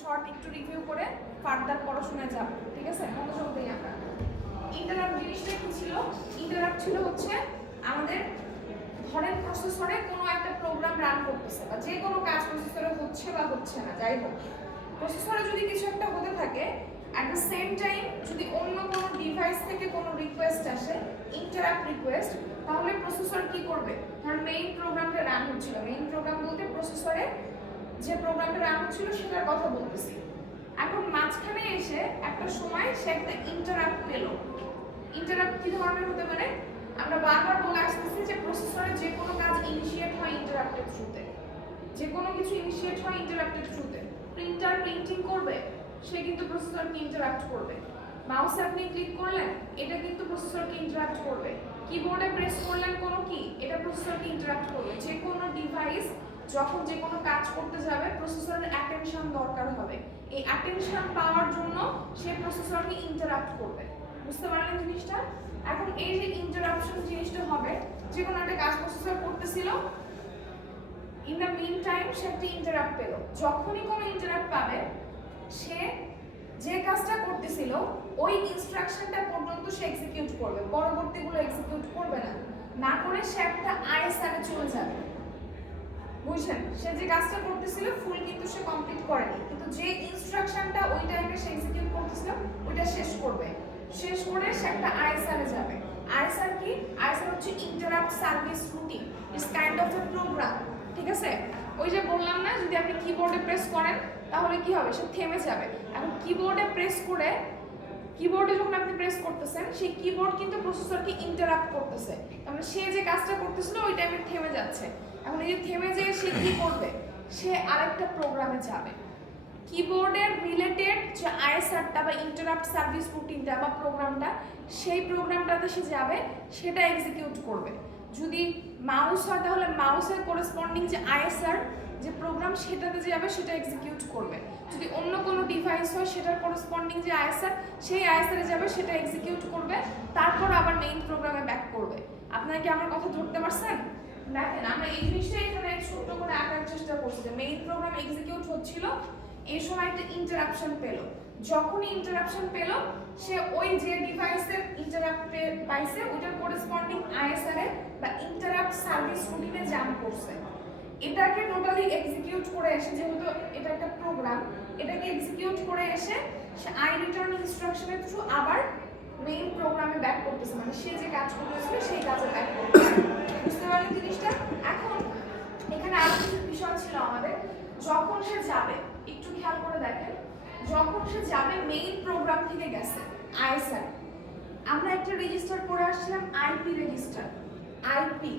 Short একটু review করে further পড়াশোনায় যাব, ঠিক আছে? মনোযোগ দিই আমরা। ইন্টারাপ্ট জিনিসটা কি ছিল? ইন্টারাপ্ট ছিল হচ্ছে আমাদের ধরেন প্রসেসরে কোনো একটা প্রোগ্রাম রান করতেছে বা যে কোনো কাজ প্রসেসরে হচ্ছে বা হচ্ছে না, যাই হোক, প্রসেসরে যদি কিছু একটা হতে থাকে অ্যাট দ্য সেম টাইম যদি অন্য কোনো ডিভাইস থেকে কোনো রিকোয়েস্ট আসে, ইন্টারাপ্ট রিকোয়েস্ট, তাহলে প্রসেসর কি করবে? ধর মেইন প্রোগ্রামটা রান হচ্ছিল, মেইন প্রোগ্রাম বলতে প্রসেসরে যে প্রোগ্রামটা রান হচ্ছিল সেটার কথা বলতেছি। এখন মাঝখানে এসে একটা সময় সে একটা ইন্টারাপ্ট পেল। ইন্টারাপ্ট কি ধরনের হতে পারে? আমরা বারবার বলে আসতেছি যে প্রসেসরে যে কোনো কাজ ইনিশিয়েট হয় ইন্টারাপ্টের থ্রুতে, যে কোনো কিছু ইনিশিয়েট হয় ইন্টারাপ্টের থ্রুতে। প্রিন্টার প্রিন্টিং করবে, সে কিন্তু প্রসেসরকে ইন্টারাপ্ট করবে। মাউসে আপনি ক্লিক করলেন, এটা কিন্তু প্রসেসরকে ইন্টারাপ্ট করবে। কিবোর্ডে প্রেস করলেন কোনো কি, এটা প্রসেসরকে ইন্টারাপ্ট করবে। যে কোনো ডিভাইস যখন যে কোনো কাজ করতে যাবে প্রসেসরের অ্যাটেনশন দরকার হবে, এই অ্যাটেনশন পাওয়ার জন্য সে প্রসেসরকে ইন্টারাপ্ট করবে। বুঝতে পারলেন জিনিসটা? এখন এই যে ইন্টারাপশন জিনিসটা হবে, যে কোনো একটা কাজ প্রসেসর করতেছিল, ইন দ্য মিন টাইম সে একটা ইন্টারাপ্ট পেল। যখনই কোনো ইন্টারাপ্ট পাবে, সে যে কাজটা করতেছিল ওই ইনস্ট্রাকশনটা পর্যন্ত সে এক্সিকিউট করবে, পরবর্তীগুলো এক্সিকিউট করবে না। না করে সে একটা আইএসআর এ চলে যাবে। বুঝছেন? সে যে কাজটা করতেছিল ফুল কিন্তু সে কমপ্লিট করেনি, কিন্তু যে ইনস্ট্রাকশনটা ওই টাইমে সে এক্সিকিউট করতেছিল ওইটা শেষ করবে। শেষ করে সে একটা আইএসআর এ যাবে। আইএসআর কি? আইএসআর হচ্ছে interrupt service routine, it's kind of a program, ঠিক আছে? ওই যে বললাম না, যদি আপনি কিবোর্ডে প্রেস করেন তাহলে কি হবে? সে থেমে যাবে। এখন কিবোর্ডে প্রেস করে, কিবোর্ডে যখন আপনি প্রেস করতেছেন সেই কিবোর্ড কিন্তু প্রসেসরকে ইন্টারাপ্ট করতেছে, তাহলে সে যে কাজটা করতেছিল ওই টাইমে থেমে যাচ্ছে। এখন এই যে থেমে যেয়ে সে কি করবে? সে আরেকটা প্রোগ্রামে যাবে। কিবোর্ডের রিলেটেড যে আইএসআরটা বা ইন্টারাপ্ট সার্ভিস রুটিনটা বা প্রোগ্রামটা, সেই প্রোগ্রামটাতে সে যাবে, সেটা এক্সিকিউট করবে। যদি মাউস হয় তাহলে মাউসের করেসপন্ডিং যে আইএসআর যে প্রোগ্রাম সেটাতে যাবে, সেটা এক্সিকিউট করবে। যদি অন্য কোনো ডিভাইস হয় সেটার করেসপন্ডিং যে আইএসআর, সেই আইএসআরে যাবে, সেটা এক্সিকিউট করবে, তারপর আবার মেইন প্রোগ্রামে ব্যাক করবে। আপনারা কি আমার কথা ধরতে পারছেন? দেখেন, আমরা এই জিনিসটা এখানে ছোট করে আঁকার চেষ্টা করছি যে মেইন প্রোগ্রাম এক্সিকিউট হচ্ছিল, এই সময় একটা ইন্টারাপশন পেল। যখনই ইন্টারাপশন পেল, সে ওই যে ডিভাইসের ইন্টারাপ্ট পাইছে ওইটার করেসপন্ডিং আইএসআর এ বা ইন্টারাপ্ট সার্ভিস রুটিনে জাম্প করছে। এটাকে টোটালি এক্সিকিউট করে এসে, যেহেতু এটা একটা প্রোগ্রাম, এটাকে এক্সিকিউট করে এসে সে আই রিটার্ন ইনস্ট্রাকশনের থ্রু আবার মেইন প্রোগ্রামে ব্যাক করতেছে, মানে সে যে কাজ করতেছিল সেই কাজে ব্যাক করতেছে। বুঝতে পারলেন জিনিসটা? এখন এখানে আরো কিছু বিষয় ছিল আমাদের। যখন সে যাবে, একটু খেয়াল করে দেখেন, যখন সে যাবে মেইন প্রোগ্রাম থেকে গেছে আইএসআর, আমরা একটা রেজিস্টার পড়ে আসছিলাম আইপি রেজিস্টার। আইপি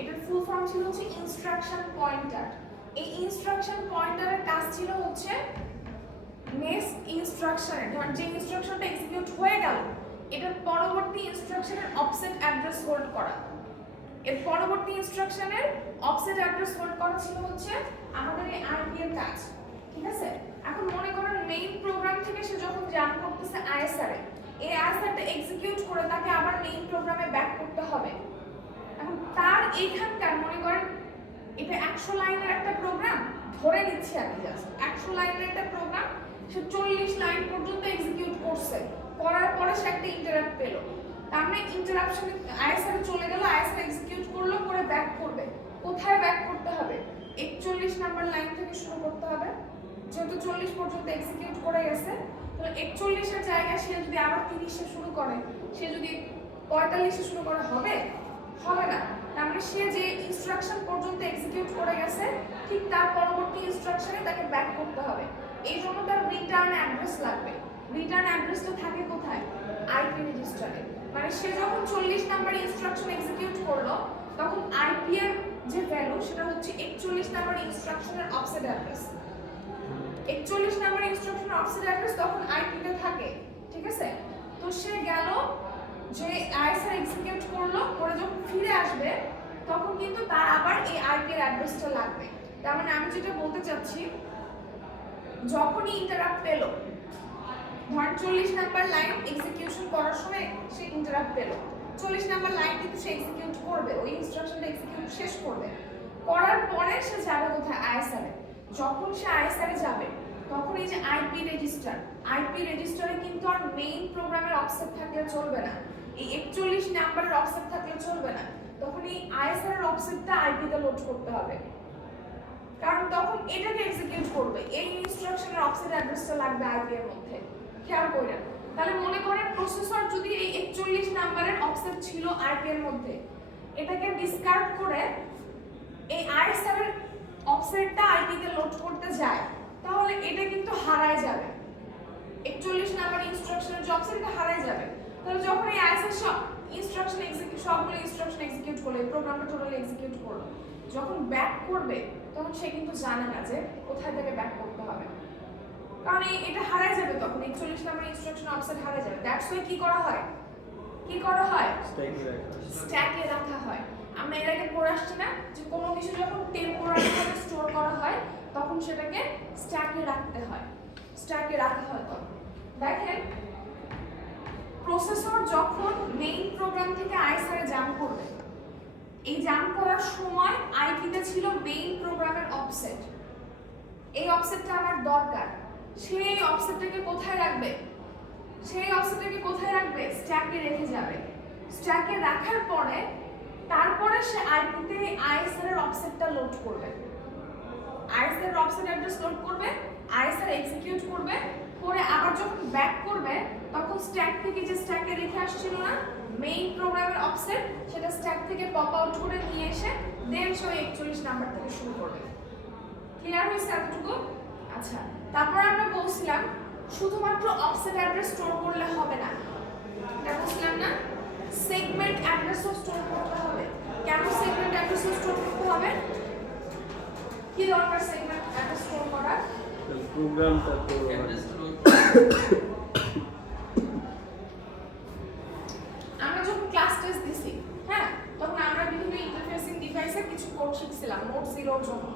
এটার ফুল ফর্ম ছিল হচ্ছে ইনস্ট্রাকশন পয়েন্টার। এই ইনস্ট্রাকশন পয়েন্টারের কাজ ছিল হচ্ছে নেক্সট ইনস্ট্রাকশনে, ধর যে ইনস্ট্রাকশনটা এক্সিকিউট হয়ে গেল এটার পরবর্তী ইনস্ট্রাকশনের অফসেট অ্যাড্রেস হোল্ড করা। এর পরবর্তী ইনস্ট্রাকশনের অফসেট অ্যাড্রেস হোল্ড করা ছিল হচ্ছে আমাদের এই আইপি এর কাজ, ঠিক আছে? এখন মনে করেন মেইন প্রোগ্রাম থেকে সে যখন জাম্প করতেছে আইএসআর এ, এই আইএসআরটা এক্সিকিউট করে তাকে আবার মেইন প্রোগ্রামে ব্যাক করতে হবে। এখন তার এইখানকার মনে করেন এটা 100 লাইনের একটা প্রোগ্রাম, ধরে নিচ্ছি আমি জাস্ট 100 লাইনের একটা প্রোগ্রাম, সে 40 লাইন পর্যন্ত এক্সিকিউট করছে, করার পরে সে একটা ইন্টারাপ্ট পেল। তার মানে ইন্টারাপশনে আইএসআর চলে গেল, আইএসআর এক্সিকিউট করলো, করে ব্যাক করবে। কোথায় ব্যাক করতে হবে? 41 নাম্বার লাইন থেকে শুরু করতে হবে, যেহেতু 40 পর্যন্ত এক্সিকিউট করে গেছে। তো 41 এর জায়গায় সে যদি আবার 30 এ শুরু করে, সে যদি 45 এ শুরু করে, হবে? হবে না। তার মানে সে যে ইনস্ট্রাকশন পর্যন্ত এক্সিকিউট করে গেছে ঠিক তার পরবর্তী ইনস্ট্রাকশনে তাকে ব্যাক করতে হবে। এই জন্য তার রিটার্ন অ্যাড্রেস লাগবে। রিটার্ন অ্যাড্রেসটা থাকে কোথায়? আইপি রেজিস্টারে। মানে সে যখন 40 নাম্বার ইনস্ট্রাকশন এক্সিকিউট করলো, তখন আইপি এর যে ভ্যালু সেটা হচ্ছে 41 নাম্বার ইনস্ট্রাকশনের অফসেট অ্যাড্রেস। 41 নাম্বার ইনস্ট্রাকশনের অফসেট অ্যাড্রেস তখন আইপি তে থাকে, ঠিক আছে? তো সে গেল, যে আইএসআর এক্সিকিউট করলো, করে যখন ফিরে আসবে তখন কিন্তু তার আবার এই আইপি এর অ্যাড্রেসটা লাগবে। তার মানে আমি যেটা বলতে চাচ্ছি, যখনই ইন্টারাপ্ট পেল, ধর 40 নাম্বার লাইন এক্সিকিউশন করার সময় সে ইন্টারাপ্ট পেল, 40 নাম্বার লাইন কিন্তু সে এক্সিকিউট করবে, ওই ইনস্ট্রাকশনটা এক্সিকিউট শেষ করবে। করার পরে সে যাবে কোথায়? আইএসআর এ। যখন সে আইএসআর এ যাবে তখন এই যে রেজিস্টার, আইপি রেজিস্টারে কিন্তু আর মেইন প্রোগ্রামের অফসেট থাকলে চলবে না, এই 41 নাম্বারের অফসেট থাকলে চলবে না, তখন এই আইএসআর এর অফসেটটা আইপি তে লোড করতে হবে, কারণ তখন এটাকে এক্সিকিউট করবে, এই ইনস্ট্রাকশনের অফসেট অ্যাড্রেসটা লাগবে আইপি এর মধ্যে। খেয়াল করেন, তাহলে মনে করেন প্রসেসর যদি এই 41 নাম্বারের অফসেট ছিল আইপি এর মধ্যে, এটাকে ডিসকার্ড করে এই আইএসআর এর অফসেটটা আইপি তে লোড করতে যায়, তাহলে এটা কিন্তু হারায় যাবে, 41 নাম্বার ইনস্ট্রাকশনের যে অফসেট এটা হারায় যাবে। তাহলে যখন এই আইএসআর ইনস্ট্রাকশন এক্সিকিউট সবগুলো ইনস্ট্রাকশন এক্সিকিউট করলে প্রোগ্রামটা টোটালি এক্সিকিউট করলো, যখন ব্যাক করবে তখন সে কিন্তু জানে না যে কোথায় থেকে ব্যাক করতে হবে, কারণ এটা হারায় যাবে, তখন 41 নাম্বার ইনস্ট্রাকশন অফসেট হারায় যাবে। দ্যাটস ওয়াই কি করা হয়, স্ট্যাকে রাখা হয়। আমরা এর আগে পড়ে আসছি না যে কোনো কিছু যখন টেম্পোরারি ভাবে স্টোর করা হয় তখন সেটাকে স্ট্যাকে রাখতে হয়, স্ট্যাকে রাখা হয়। তখন দেখেন প্রসেসর যখন মেইন প্রোগ্রাম থেকে আইএসআর এ জাম্প করবে, এই জাম্প করার সময় আইপি তে ছিল মেইন প্রোগ্রামের অফসেট, এই অফসেটটা আমার দরকার, সেই অফসেটটাকে কোথায় রাখবে, স্ট্যাকে রেখে যাবে। স্ট্যাকে রাখার পরে তারপরে সে আইপি তে আইএসআর এর অফসেটটা লোড করবে, আইএসআর এর অফসেট অ্যাড্রেস লোড করবে, আইএসআর এক্সিকিউট করবে, করে আবার যখন ব্যাক করবে তখন স্ট্যাক থেকে যে স্ট্যাকে রেখে আসছিল না মেইন প্রোগ্রামের অফসেট, সেটা স্ট্যাক থেকে পপ আউট করে নিয়ে এসে দেন সে 41 নাম্বার থেকে শুরু করবে। ক্লিয়ার হয়েছে এতটুকু? আচ্ছা, তারপর আমরা বলছিলাম শুধুমাত্র অফসেট অ্যাড্রেস স্টোর করলে হবে না, এটা বলছিলাম না, সেগমেন্ট অ্যাড্রেসও স্টোর করতে হবে। কেন সেগমেন্ট অ্যাড্রেসও স্টোর করতে হবে, কি দরকার সেগমেন্ট অ্যাড্রেস স্টোর করার? প্রোগ্রামটা তো আমরা যখন ক্লাস টেস্ট দিছি, হ্যাঁ, তখন আমরা বিভিন্ন ইন্টারফেসিং ডিভাইসে কিছু কোড শিখছিলাম নোড 0 এর জন্য।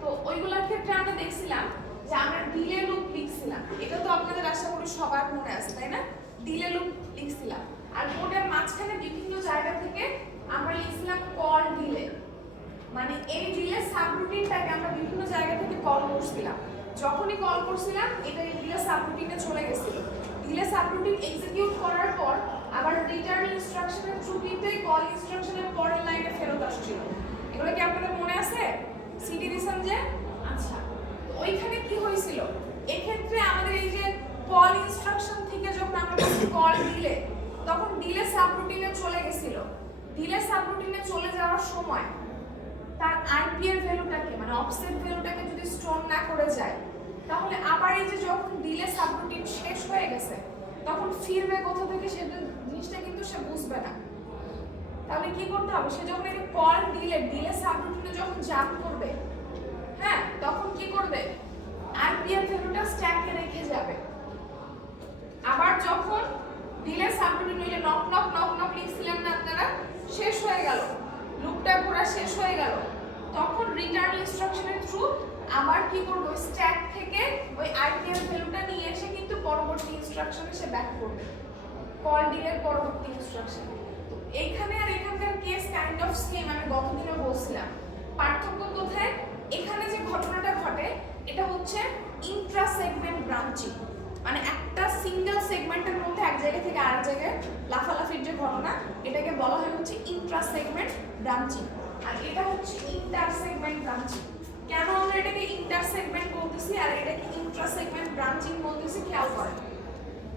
তো ওইগুলোর ক্ষেত্রে আমরা দেখছিলাম যে আমরা ডিলে লুপ লিখছিলাম, এটা তো আপনাদের আশা করি সবার মনে আছে, তাই না? ডিলে লুপ লিখছিলাম, আর কোডের মাঝখানে বিভিন্ন জায়গা থেকে আমরা লিখছিলাম কল ডিলে, মানে এই ডিলে সাবরুটিনটাকে আমরা বিভিন্ন জায়গা থেকে কল করছিলাম, যখনই কল করছিলাম এটা এই ডিলে সাবরুটিনে চলে গেছিল, ডিলে সাবরুটিন এক্সিকিউট করার পর আবার রিটার্ন ইনস্ট্রাকশনের ত্রুটিতে কল ইনস্ট্রাকশনের পরের লাইনে ফেরত আসছিল। এগুলো কি আপনাদের মনে আছে? সিটি দিছেন যে? আচ্ছা, ওইখানে কি হয়েছিল, এক্ষেত্রে আমাদের এই যে কল ইনস্ট্রাকশন থেকে যখন আমরা কল দিলে তখন ডিলে সাবরুটিনে চলে গেছিল, ডিলে সাবরুটিনে চলে যাওয়ার সময় তার আইপি এর ভ্যালুটাকে মানে অফসেট ভ্যালুটাকে যদি স্টোর না করে যায়, তাহলে আবার এই যে যখন ডিলে সাবরুটিন শেষ হয়ে গেছে তখন ফিরবে কোথা থেকে সেটা জিনিসটা কিন্তু সে বুঝবে না। তাহলে কি করতে হবে, সে যখন এই কল ডিলে সাবরুটিনে যখন জাম্প করবে, হ্যাঁ, তখন কি করবে, আইপি এর ভ্যালুটা স্ট্যাকে রেখে যাবে। আবার যখন ডিলে সাবরুটিন ওই নক নক নক নক লিখছিলাম না আপনারা, শেষ হয়ে গেল, লুপটা ঘোরা শেষ হয়ে গেল, তখন রিটার্ন ইনস্ট্রাকশনের থ্রু আবার কি করব, স্ট্যাক থেকে ওই আইপি এর ভ্যালুটা নিয়ে এসে কিন্তু পরবর্তী ইনস্ট্রাকশনে সে ব্যাক করবে, কল ডিলের পরবর্তী ইনস্ট্রাকশন। তো এইখানে আর এখানকার কেস কাইন্ড অফ সেম, আমি গতদিনও বলছিলাম। পার্থক্য কোথায়, এখানে যে ঘটনাটা ঘটে এটা হচ্ছে ইন্ট্রা সেগমেন্ট ব্রাঞ্চিং, মানে একটা সিঙ্গেল সেগমেন্টের মধ্যে এক জায়গা থেকে আরেক জায়গায় লাফালাফির যে ঘটনা, এটাকে বলা হয় হচ্ছে ইন্ট্রা সেগমেন্ট ব্রাঞ্চিং, আর এটা হচ্ছে ইন্টার সেগমেন্ট ব্রাঞ্চিং। কেন আমরা এটাকে ইন্টার সেগমেন্ট বলতেছি আর এটাকে ইন্ট্রা সেগমেন্ট ব্রাঞ্চিং বলতেছি খেয়াল করেন,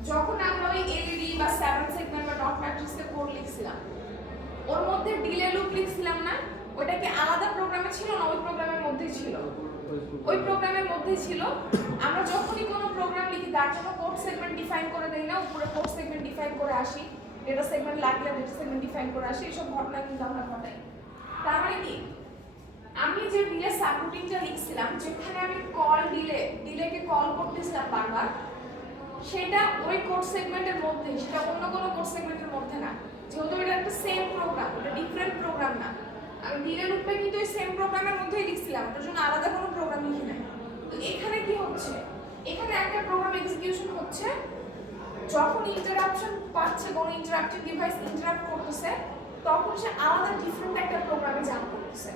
যখন আমরা ওই এলইডি বা 7 সেগমেন্ট বা ডট ম্যাট্রিক্সে কোড লিখছিলাম, ওর মধ্যে ডিলে লুপ লিখছিলাম না, ওটাকে আলাদা প্রোগ্রামে ছিল না, ওই প্রোগ্রামের মধ্যেই ছিল, ওই প্রোগ্রামের মধ্যেই ছিল। আমরা যখনই কোনো প্রোগ্রাম লিখি তার জন্য কোড সেগমেন্ট ডিফাইন করে দেই না, উপরে কোড সেগমেন্ট ডিফাইন করে আসি, ডেটা সেগমেন্ট লাগলে ডেটা সেগমেন্ট ডিফাইন করে আসি, এইসব ঘটনা কিন্তু আমরা ঘটাই। তার মানে কি, আমি যে ডিলে সাবরুটিনটা লিখছিলাম, যেখানে আমি কল ডিলেকে কল করতেছিলাম বারবার, সেটা ওই কোড সেগমেন্টের মধ্যে, সেটা অন্য কোনো কোড সেগমেন্টের মধ্যে না, যেহেতু এটা একটা সেম প্রোগ্রাম, এটা ডিফারেন্ট প্রোগ্রাম না। আমি ডিলে লুপে কিন্তু ওই সেম প্রোগ্রামের মধ্যেই লিখছিলাম, ওটার জন্য আলাদা কোনো প্রোগ্রাম লিখি নাই। তো এখানে কি হচ্ছে, এখানে একটা প্রোগ্রাম এক্সিকিউশন হচ্ছে, যখন ইন্টারাপশন পাচ্ছে, কোনো ইন্টারাপ্টিভ ডিভাইস ইন্টারাপ্ট করতেছে, তখন সে আলাদা ডিফারেন্ট একটা প্রোগ্রামে জাম্প করতেছে,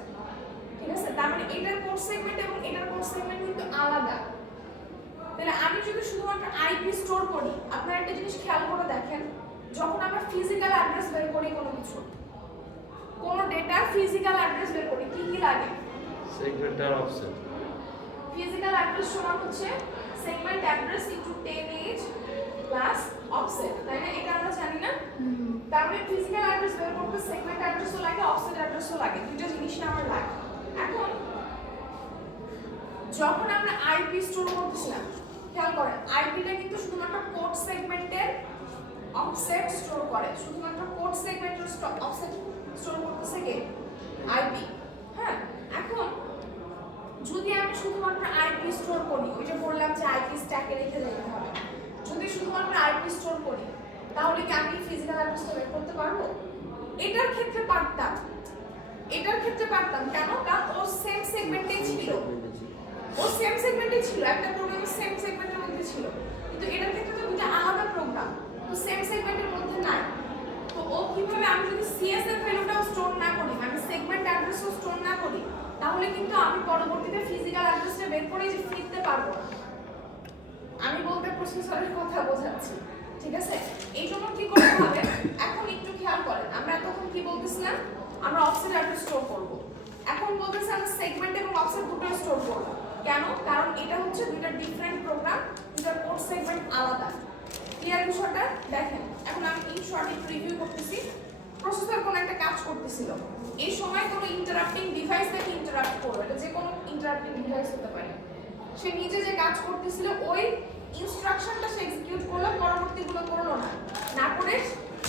ঠিক আছে? তার মানে এটার কোড সেগমেন্ট এবং এটার কোড সেগমেন্ট কিন্তু আলাদা। তাহলে আমি যদি শুধুমাত্র আইপি স্টোর করি, আপনারা একটা জিনিস খেয়াল করে দেখেন, যখন আমরা ফিজিক্যাল অ্যাড্রেস বের করি কোনো ডেটার ফিজিক্যাল অ্যাড্রেস বের করি কি কি লাগে? সেগমেন্ট আর অফসেট। ফিজিক্যাল অ্যাড্রেস সমান হচ্ছে segment address into 10H plus offset, তাই না? এটা আমরা জানি না? তার মানে ফিজিক্যাল অ্যাড্রেস বের করতে সেগমেন্ট অ্যাড্রেসও লাগে, অফসেট অ্যাড্রেসও লাগে, দুটো জিনিসই আমার লাগে। এখন যখন আমরা আইপি স্টোর করতেছিলাম, খেয়াল করেন আইপিটা কিন্তু শুধুমাত্র কোড সেগমেন্টের অফসেট স্টোর করে, শুধুমাত্র কোড সেগমেন্টের অফসেট স্টোর করতেছে কে? আইপি। হ্যাঁ, এখন যদি আমি শুধুমাত্র আইপি স্টোর করি, ওই যে বললাম যে আইপি স্ট্যাকে রেখে যেতে হবে, যদি শুধুমাত্র আইপি স্টোর করি তাহলে কি আমি ফিজিক্যাল অ্যাড্রেসটা বের করতে পারবো? এটার ক্ষেত্রে পারতাম, কেন? কারণ ও সেম সেগমেন্টে ছিল, একটা প্রোগ্রাম সেম সেগমেন্টের মধ্যে ছিল, কিন্তু এটার ক্ষেত্রে তো দুটো আলাদা প্রোগ্রাম, তো সেম সেগমেন্টের মধ্যে নাই। তো ও কিভাবে, আমি যদি সিএস এর ভ্যালুটাও স্টোর না করি, মানে সেগমেন্ট অ্যাড্রেসও স্টোর না করি, তাহলে কিন্তু আমি পরবর্তীতে ফিজিক্যাল অ্যাড্রেসটা বের করে যে ফিরতে পারবো না। আমি বলতে প্রসেসরের কথা বোঝাচ্ছি, ঠিক আছে? এই জন্য কি করতে হবে, এখন একটু খেয়াল করেন, আমরা এতক্ষণ কি বলতেছিলাম, আমরা অফসেট অ্যাড্রেস স্টোর করব, এখন বলতেছি আমরা সেগমেন্ট এবং অফসেট দুটো স্টোর করব। কেন? কারণ এটা হচ্ছে দুটো ডিফারেন্ট প্রোগ্রাম, দুটো কোড সেগমেন্ট আলাদা। ক্লিয়ার বিষয়টা? দেখেন এখন আমি ইন শর্ট একটু রিভিউ করতেছি। প্রসেসর কোন একটা কাজ করতেছিল, এই সময় কোনো ইন্টারাপ্টিং ডিভাইস তাকে ইন্টারাপ্ট করবে, এটা যে কোনো ইন্টারাপ্টিং ডিভাইস হতে পারে। সে নিজে যে কাজ করতেছিল ওই ইনস্ট্রাকশনটা সে এক্সিকিউট করলো, পরবর্তীগুলো করলো না করে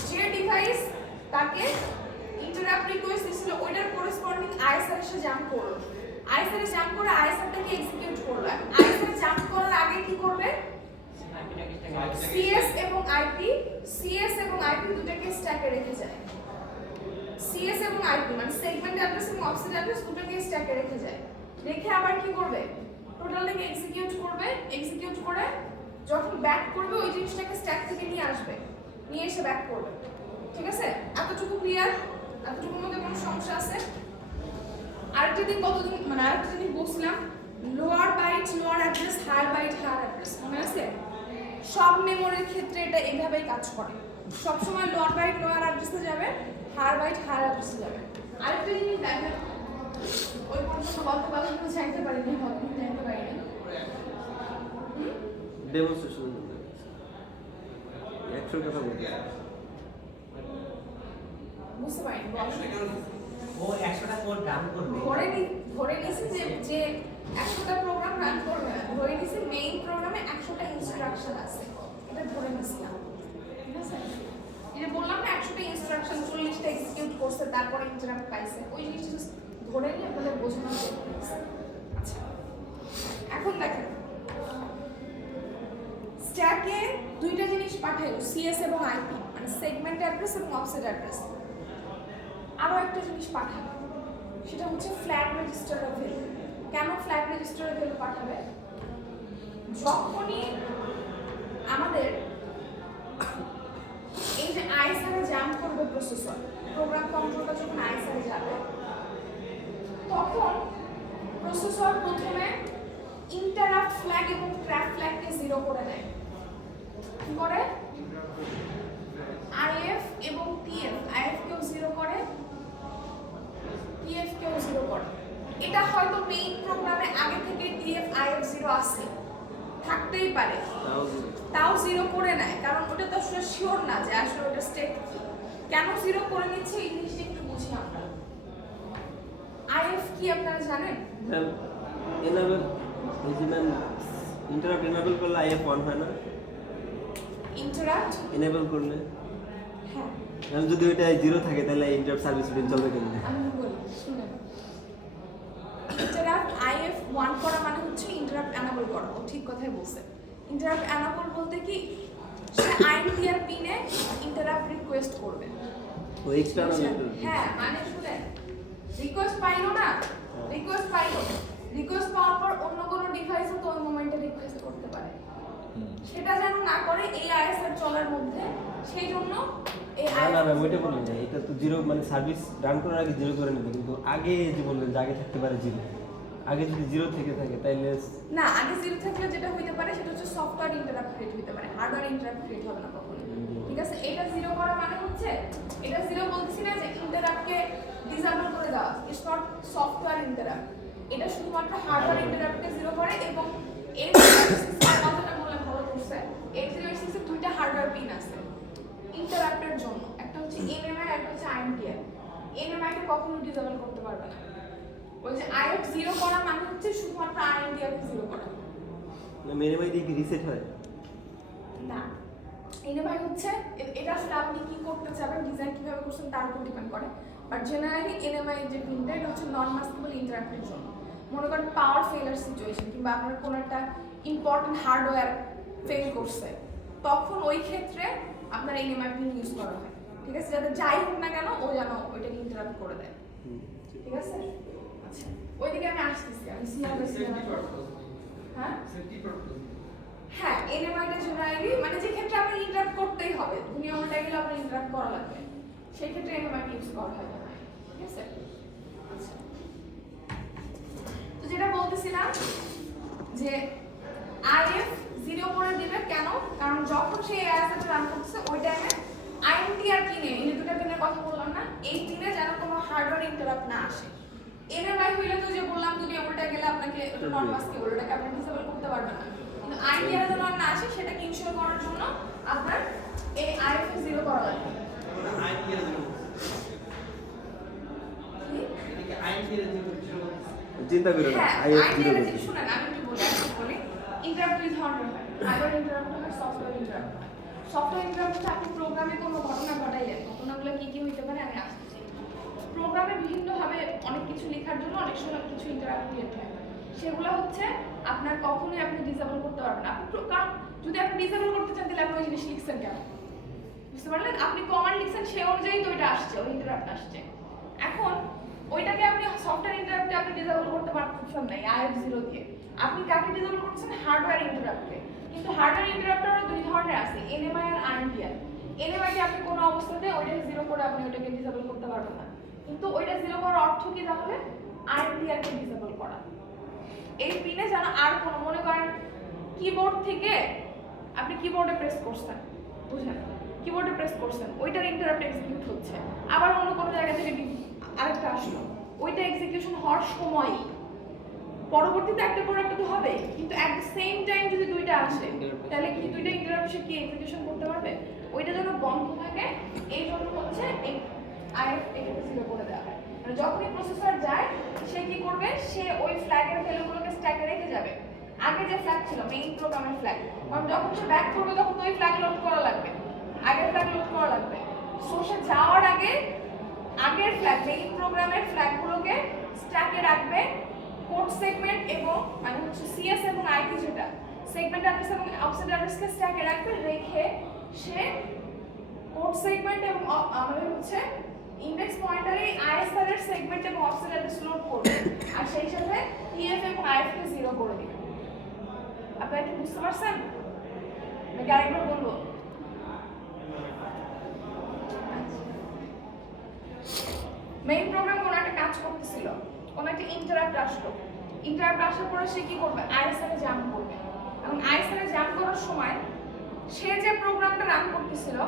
যে ডিভাইস তাকে ইন্টারাপ্ট রিকোয়েস্ট দিছিল ওইটার করেসপন্ডিং আইএসআর এ জাম্প করলো, আইএসআর এ জাম্প করে আইএসআরটাকে এক্সিকিউট করলো। আইএসআর জাম্প করার আগে কি করবে? সিএস এবং আইপি দুটোকে স্ট্যাকে রেখে যায়। সিএস এবং আইপি মানে সেগমেন্ট অ্যাড্রেস এবং অফসেট অ্যাড্রেস দুটোকে স্ট্যাকে রেখে যায়। রেখে আবার কি করবে? টোটালটাকে এক্সিকিউট করে যখন ব্যাক করবে ওই জিনিসটাকে স্ট্যাক থেকে নিয়ে আসবে, নিয়ে এসে ব্যাক করবে। ঠিক আছে? এতটুকু ক্লিয়ার? এতটুকুর মধ্যে কোনো সমস্যা আছে? আরেকটা জিনিস বলছিলাম, lower byte lower address, higher byte higher address, মনে আছে? সব মেমোরির ক্ষেত্রে এটা এইভাবেই কাজ করে, সবসময় লোয়ার বাইট লোয়ার অ্যাড্রেসে যাবে, হায়ার বাইট হায়ার অ্যাড্রেসে যাবে। আরেকটা জিনিস দেখেন, ওই পর্যন্ত গল্প বাগানো জানতে পারিনি, জানতে পারিনি ডেমনস্ট্রেশন 100 কথা বলতে বুঝতে পারিনি। ও 100টা কোড রান করবে, ধরে নিছি যে 100টা প্রোগ্রাম রান করবে না, ধরে নিছি মেইন প্রোগ্রামে 100টা ইনস্ট্রাকশন আছে, এটা ধরে নিছিলাম। ঠিক আছে? এটা বললাম না 100টা ইনস্ট্রাকশন 40টা এক্সিকিউট করছে, তারপরে ইন্টারাপ্ট পাইছে, ওই জিনিসটা ধরে নিয়ে আপনাদের বোঝানোর চেষ্টা করছি। আচ্ছা, এখন দেখেন স্ট্যাকে দুইটা জিনিস পাঠাইলো, সিএস এবং আইপি মানে সেগমেন্ট অ্যাড্রেস এবং অফসেট অ্যাড্রেস। আরো একটা জিনিস পাঠাবে, সেটা হচ্ছে ফ্ল্যাগ রেজিস্টারের ভ্যালু। কেন ফ্ল্যাগ রেজিস্টারের ভ্যালু পাঠাবে? যখনই আমাদের এই যে আইএসআর এ জাম্প করবে প্রসেসর, প্রোগ্রাম কাউন্টারটা যখন আইএসআর এ যাবে, তখন প্রসেসর প্রথমে ইন্টারাপ্ট ফ্ল্যাগ এবং ট্র্যাপ ফ্ল্যাগকে 0 করে দেয়। কি করে? আইএফ এবং টিএফ, আইএফ কেও 0 করে, টিএফ কেও 0 করে। এটা হয়তো মেইন প্রোগ্রামে আগে থেকে টিএফ আইএফ 0 আছে, থাকতেই পারে, তাও 0 করে নেয়, কারণ ওটা তো আসলে শিওর না যে আসলে ওটা স্টেট কি। কেন 0 করে নিচ্ছে এই জিনিসটা একটু বুঝি আমরা। আইএফ কি আপনারা জানেন? এনেবল, এই যে ম্যাম ইন্টারাপ্ট এনেবল করলে আইএফ 1 হয় না? ইন্টারাপ্ট এনেবল করলে হ্যাঁ, ম্যাম যদি ওইটা 0 থাকে তাহলে ইন্টারাপ্ট সার্ভিস রুটিন চলবে কেমনে? আমি বলি শুনেন, ইন্টারাপ্ট আইএফ 1 করা মানে হচ্ছে ইন্টারাপ্ট এনেবল করা। ও ঠিক কথাই বলছে। ইন্টারাপ্ট এনেবল বলতে কি, সে আইএনটিআর পিনে ইন্টারাপ্ট রিকোয়েস্ট করবে। ও এক্সটার্নাল হ্যাঁ, মানে শুনেন, রিকোয়েস্ট পাইলো না, রিকোয়েস্ট পাওয়ার পর অন্য কোনো ডিভাইসও তো ওই মোমেন্টে রিকোয়েস্ট করতে পারে, সেটা যেন না করে এই আইএসআর চলার মধ্যে, সেই জন্য এই না ম্যাম ওইটা বললেন না, এটা তো 0 মানে সার্ভিস রান করার আগে 0 করে নেবে, কিন্তু আগে যে বললেন যে আগে থাকতে পারে 0, আগে যদি 0 থেকে থাকে তাইলে না, আগে 0 থাকলে যেটা হইতে পারে সেটা হচ্ছে সফটওয়্যার সফটওয়্যার ইন্টারাপ্ট ক্রিয়েট হতে পারে, হার্ডওয়্যার ইন্টারাপ্ট ক্রিয়েট হবে না কখনো। ঠিক আছে, এটা জিরো করা মানে হচ্ছে, এটা জিরো বলতেছি না যে ইন্টারাপ্টকে ডিসেবল করে দেওয়া, ইটস নট সফটওয়্যার ইন্টারাপ্ট, এটা শুধুমাত্র হার্ডওয়্যার ইন্টারাপ্টকে জিরো করে। এবং এর কথাটা বলে ভালো করছে, 8086 এর দুইটা হার্ডওয়্যার পিন আছে ইন্টারাপ্টের জন্য, একটা হচ্ছে এনএমআই আর একটা হচ্ছে আইএমটিআর। এনএমআই কে কখনো ডিসেবল করতে পারবে না। ওই যে আইএফ জিরো করা মানে হচ্ছে শুধুমাত্র আইএমটিআর কে জিরো করা। মেরে দিয়ে কি রিসেট হয় না, এনএমআই হচ্ছে এটা আসলে আপনি কি করতে চাবেন, ডিজাইন কিভাবে করছেন তার উপর ডিপেন্ড করে। বাট জেনারেলি এনএমআই যে পিনটা এটা হচ্ছে নন মাস্কেবল ইন্টারাপ্টের জন্য। মনে করেন পাওয়ার ফেলার সিচুয়েশন কিংবা আপনার কোনো একটা ইম্পর্টেন্ট হার্ডওয়্যার ফেল করছে, তখন ওই ক্ষেত্রে আপনার এনএমআই পিন ইউজ করা হয়। ঠিক আছে, যাতে যাই হোক না কেন ও যেন ওইটাকে ইন্টারাপ্ট করে দেয়। ঠিক আছে, আচ্ছা ওইদিকে আমি আসতেছি, আমি হ্যাঁ এনএমআইটা জেনারেলি মানে যে ক্ষেত্রে আপনি ইন্টারাপ্ট করতেই হবে, দুনিয়া উল্টে গেলে আপনার ইন্টারাপ্ট করা লাগবে, সেই ক্ষেত্রে এনএমআই ইউজ করা হয়। ঠিক আছে, আচ্ছা তো যেটা বলতেছিলাম যে আইএফ জিরো করে দিবে কেন, কারণ যখন সে অ্যাসেট রান করছে ওই টাইমে আইএমটিআর পিনে, এই যে দুটো পিনের কথা বললাম না, এই পিনে যেন কোনো হার্ডওয়্যার ইন্টারাপ্ট না আসে। এনএমআই হইলে তো যে বললাম দুনিয়া উল্টে গেলে আপনাকে নন মাস্কেবল, ওটাকে আপনি ডিসেবল করতে পারবেন না, কিন্তু আইএমটিআর যেন না আসে সেটাকে ইনশিওর করার জন্য আপনার এই আইএফ জিরো করা লাগবে। চিন্তা করো না, হ্যাঁ আইএফ আইডিয়া জিরো যে শুনেন আমি একটু বলি ইন্টারাপ্ট দুই ধরনের হয়, হার্ডওয়্যার ইন্টারাপ্ট হয়, সফটওয়্যার ইন্টারাপ্ট হয়। সফটওয়্যার ইন্টারাপ্ট হচ্ছে আপনি প্রোগ্রামে কোনো ঘটনা ঘটাইলেন, ঘটনাগুলো কি কি হইতে পারে আমি আসতেছি। প্রোগ্রামে বিভিন্নভাবে অনেক কিছু লেখার জন্য অনেক সময় কিছু ইন্টারাপ্ট ক্রিয়েট হয়, সেগুলো হচ্ছে আপনার কখনোই আপনি ডিসেবল করতে পারবেন না। আপনি কারণ যদি আপনি ডিসেবল করতে চান তাহলে আপনি ওই জিনিস লিখছেন কেন, বুঝতে পারলেন? আপনি কমান্ড লিখছেন সেই অনুযায়ী তো ওইটা আসছে, ওই ইন্টারাপ্ট আসছে। এখন ওইটাকে আপনি সফটওয়্যার ইন্টারাপ্টে আপনি ডিসেবল করতে পারছেন না আইএফ জিরো দিয়ে। আপনি কাকে ডিসেবল করছেন? হার্ডওয়্যার ইন্টারাপ্টে। কিন্তু হার্ডওয়্যার ইন্টারাপ্টের দুই ধরনের আছে, এনএমআই আর আইএমটিআর। এনএমআই কে আপনি কোনো অবস্থাতে ওইটাকে জিরো করে আপনি ওইটাকে ডিসেবল করতে পারবেন না, কিন্তু ওইটা জিরো করার অর্থ কি তাহলে? আইএমটিআর কে ডিসেবল করা। এই পিনে যেন আর কোনো, মনে করেন কিবোর্ড থেকে আপনি কিবোর্ডে প্রেস করছেন, বুঝলেন, কিবোর্ডে প্রেস করছেন, ওইটার ইন্টারাপ্ট এক্সিকিউট হচ্ছে, আবার অন্য কোনো জায়গা থেকে আরেকটা আসলো, ওইটা এক্সিকিউশন হওয়ার সময় পরবর্তীতে একটা পর একটা তো হবে, কিন্তু এট দ্য সেম টাইম যদি দুইটা আসে তাহলে কি দুইটা ইন্টারাপ্ট কি এক্সিকিউশন করতে পারবে? ওইটা যেন বন্ধ থাকে, এই জন্য হচ্ছে এই আইএফ এটাকে জিরো করে দেওয়া হয়। মানে যখনই প্রসেসর যায় সে কি করবে, সে ওই ফ্ল্যাগের ভ্যালুগুলোকে স্ট্যাকে রেখে যাবে, আগে যে ফ্ল্যাগ ছিল মেইন প্রোগ্রামের ফ্ল্যাগ, কারণ যখন সে ব্যাক করবে তখন ওই ফ্ল্যাগ লোড করা লাগবে, আগের ফ্ল্যাগ লোড করা লাগবে। সো সে যাওয়ার আগে আগের ফ্ল্যাগ মেইন প্রোগ্রামের ফ্ল্যাগগুলোকে স্ট্যাকে রাখবে, কোড সেগমেন্ট এবং মানে হচ্ছে সিএস এবং আইপি যেটা সেগমেন্ট অ্যাড্রেস এবং অফসেট অ্যাড্রেসকে স্ট্যাকে রাখবে, রেখে সে কোড সেগমেন্ট এবং আমাদের হচ্ছে ইন্ডেক্স পয়েন্টারে আইএসআর এর সেগমেন্ট এবং অফসেট অ্যাড্রেস লোড করবে, আর সেই সাথে টিএফ এবং আইএফ কে জিরো করে দিবে। আপনারা কি বুঝতে পারছেন? নাকি আরেকবার বলবো? মেইন প্রোগ্রাম কোনো একটা কাজ করতেছিল, কোনো একটা ইন্টারাপ্ট আসলো, ইন্টারাপ্ট আসার পরে সে কি করবে? আইএসআর এ জাম্প করবে, এবং আইএসআর এ জাম্প করার সময় সে যে প্রোগ্রামটা রান করতেছিল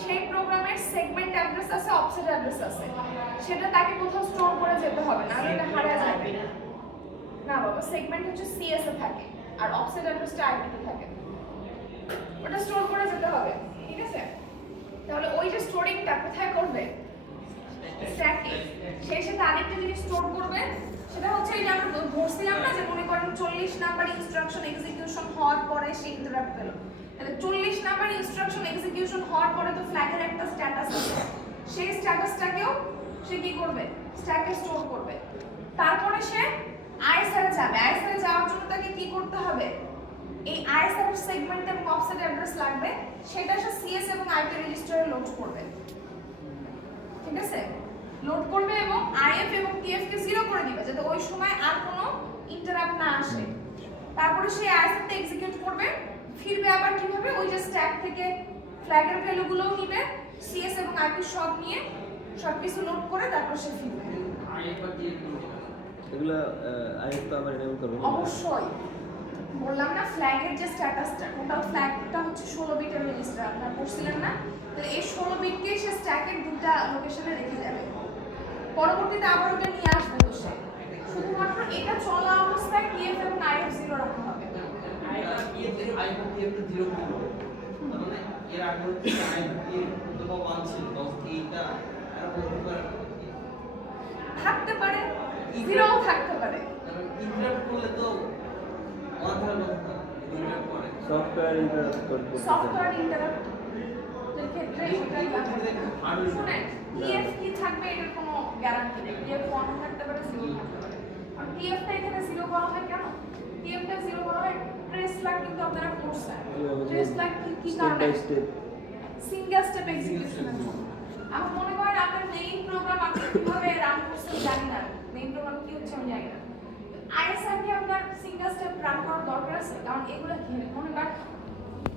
সেই প্রোগ্রামের সেগমেন্ট অ্যাড্রেস আছে, অফসেট অ্যাড্রেস আছে, সেটা তাকে কোথাও স্টোর করে যেতে হবে, না এটা হারিয়ে যাবে না বাবা। সেগমেন্ট হচ্ছে সিএস এ থাকে আর অফসেট অ্যাড্রেসটা আইপি তে থাকে, ওটা স্টোর করে যেতে হবে। ঠিক আছে, তাহলে ওই যে স্টোরিংটা কোথায় করবে? স্ট্যাকে। সেই সাথে আরেকটা জিনিস স্টোর করবে, সেটা হচ্ছে এই যে আমরা বলছিলাম না যে মনে করেন 40 নাম্বার ইনস্ট্রাকশন এক্সিকিউশন হওয়ার পরে সে ইন্টারাপ্ট পেল, তাহলে 40 নাম্বার ইনস্ট্রাকশন এক্সিকিউশন হওয়ার পরে তো ফ্ল্যাগের একটা স্ট্যাটাস আছে, সেই স্ট্যাটাসটাকেও সে কি করবে? স্ট্যাকে স্টোর করবে। তারপরে সে আইএসআর এ যাবে, আইএসআর এ যাওয়ার জন্য তাকে কি করতে হবে? এই আইএসআর এর সেগমেন্ট এবং অফসেট অ্যাড্রেস লাগবে, সেটা সে সিএস এবং আইপি রেজিস্টারে লোড করবে। ঠিক আছে, লোড করবে এবং আইএফ এবং টিএফ কে জিরো করে দিবে যাতে ওই সময় আর কোনো ইন্টারাপ্ট না আসে। তারপরে সে আইএসআর তে এক্সিকিউট করবে, ফিরবে আবার কিভাবে? ওই যে স্ট্যাক থেকে ফ্ল্যাগের ভ্যালুগুলোও নিবে, সিএস এবং আইপি সব নিয়ে সবকিছু লোড করে তারপর সে ফিরবে। এগুলো আইএফ তো আবার এনেবল করবে অবশ্যই বললাম না ফ্ল্যাগের যে স্ট্যাটাসটা, টোটাল ফ্ল্যাগটা হচ্ছে 16 বিটের রেজিস্টার, আপনারা পড়ছিলেন না? তো এই 16 বিটকে সে স্ট্যাকের দুটো লোকেশনে রেখে যাবে, পরবর্তীতে আবার ওটা নিয়ে আসবে। তো সে শুধুমাত্র এটা চলা অবস্থায় TF এবং IF 0 রাখা হবে। থাকতে পারে, 0ও থাকতে পারে। সফটওয়্যার ইন্টারাপ্ট করতে সফটওয়্যার ইন্টারাপ্ট এর ক্ষেত্রে এটাই লাগে। শুনেন, TF কি থাকবে এটার কোনো গ্যারান্টি নেই। TF 1 থাকতে পারে, 0 থাকতে পারে। আর TF টা এখানে 0 করা হয় কেন? TF টা 0 করা হয় ট্রেস ফ্ল্যাগ, কিন্তু আপনারা পড়ছেন। ট্রেস ফ্ল্যাগ কি স্টেপ কারণে? বাই স্টেপ সিঙ্গেল স্টেপ এক্সিকিউশনের জন্য। আমি মনে করেন আপনার মেইন প্রোগ্রাম আপনি কিভাবে রান করছেন জানি না, মেইন প্রোগ্রাম কি হচ্ছে আমি জানি না। ISR কি আপনার সিঙ্গেল স্টেপ রান করার দরকার আছে? কারণ এগুলো কি মনে করেন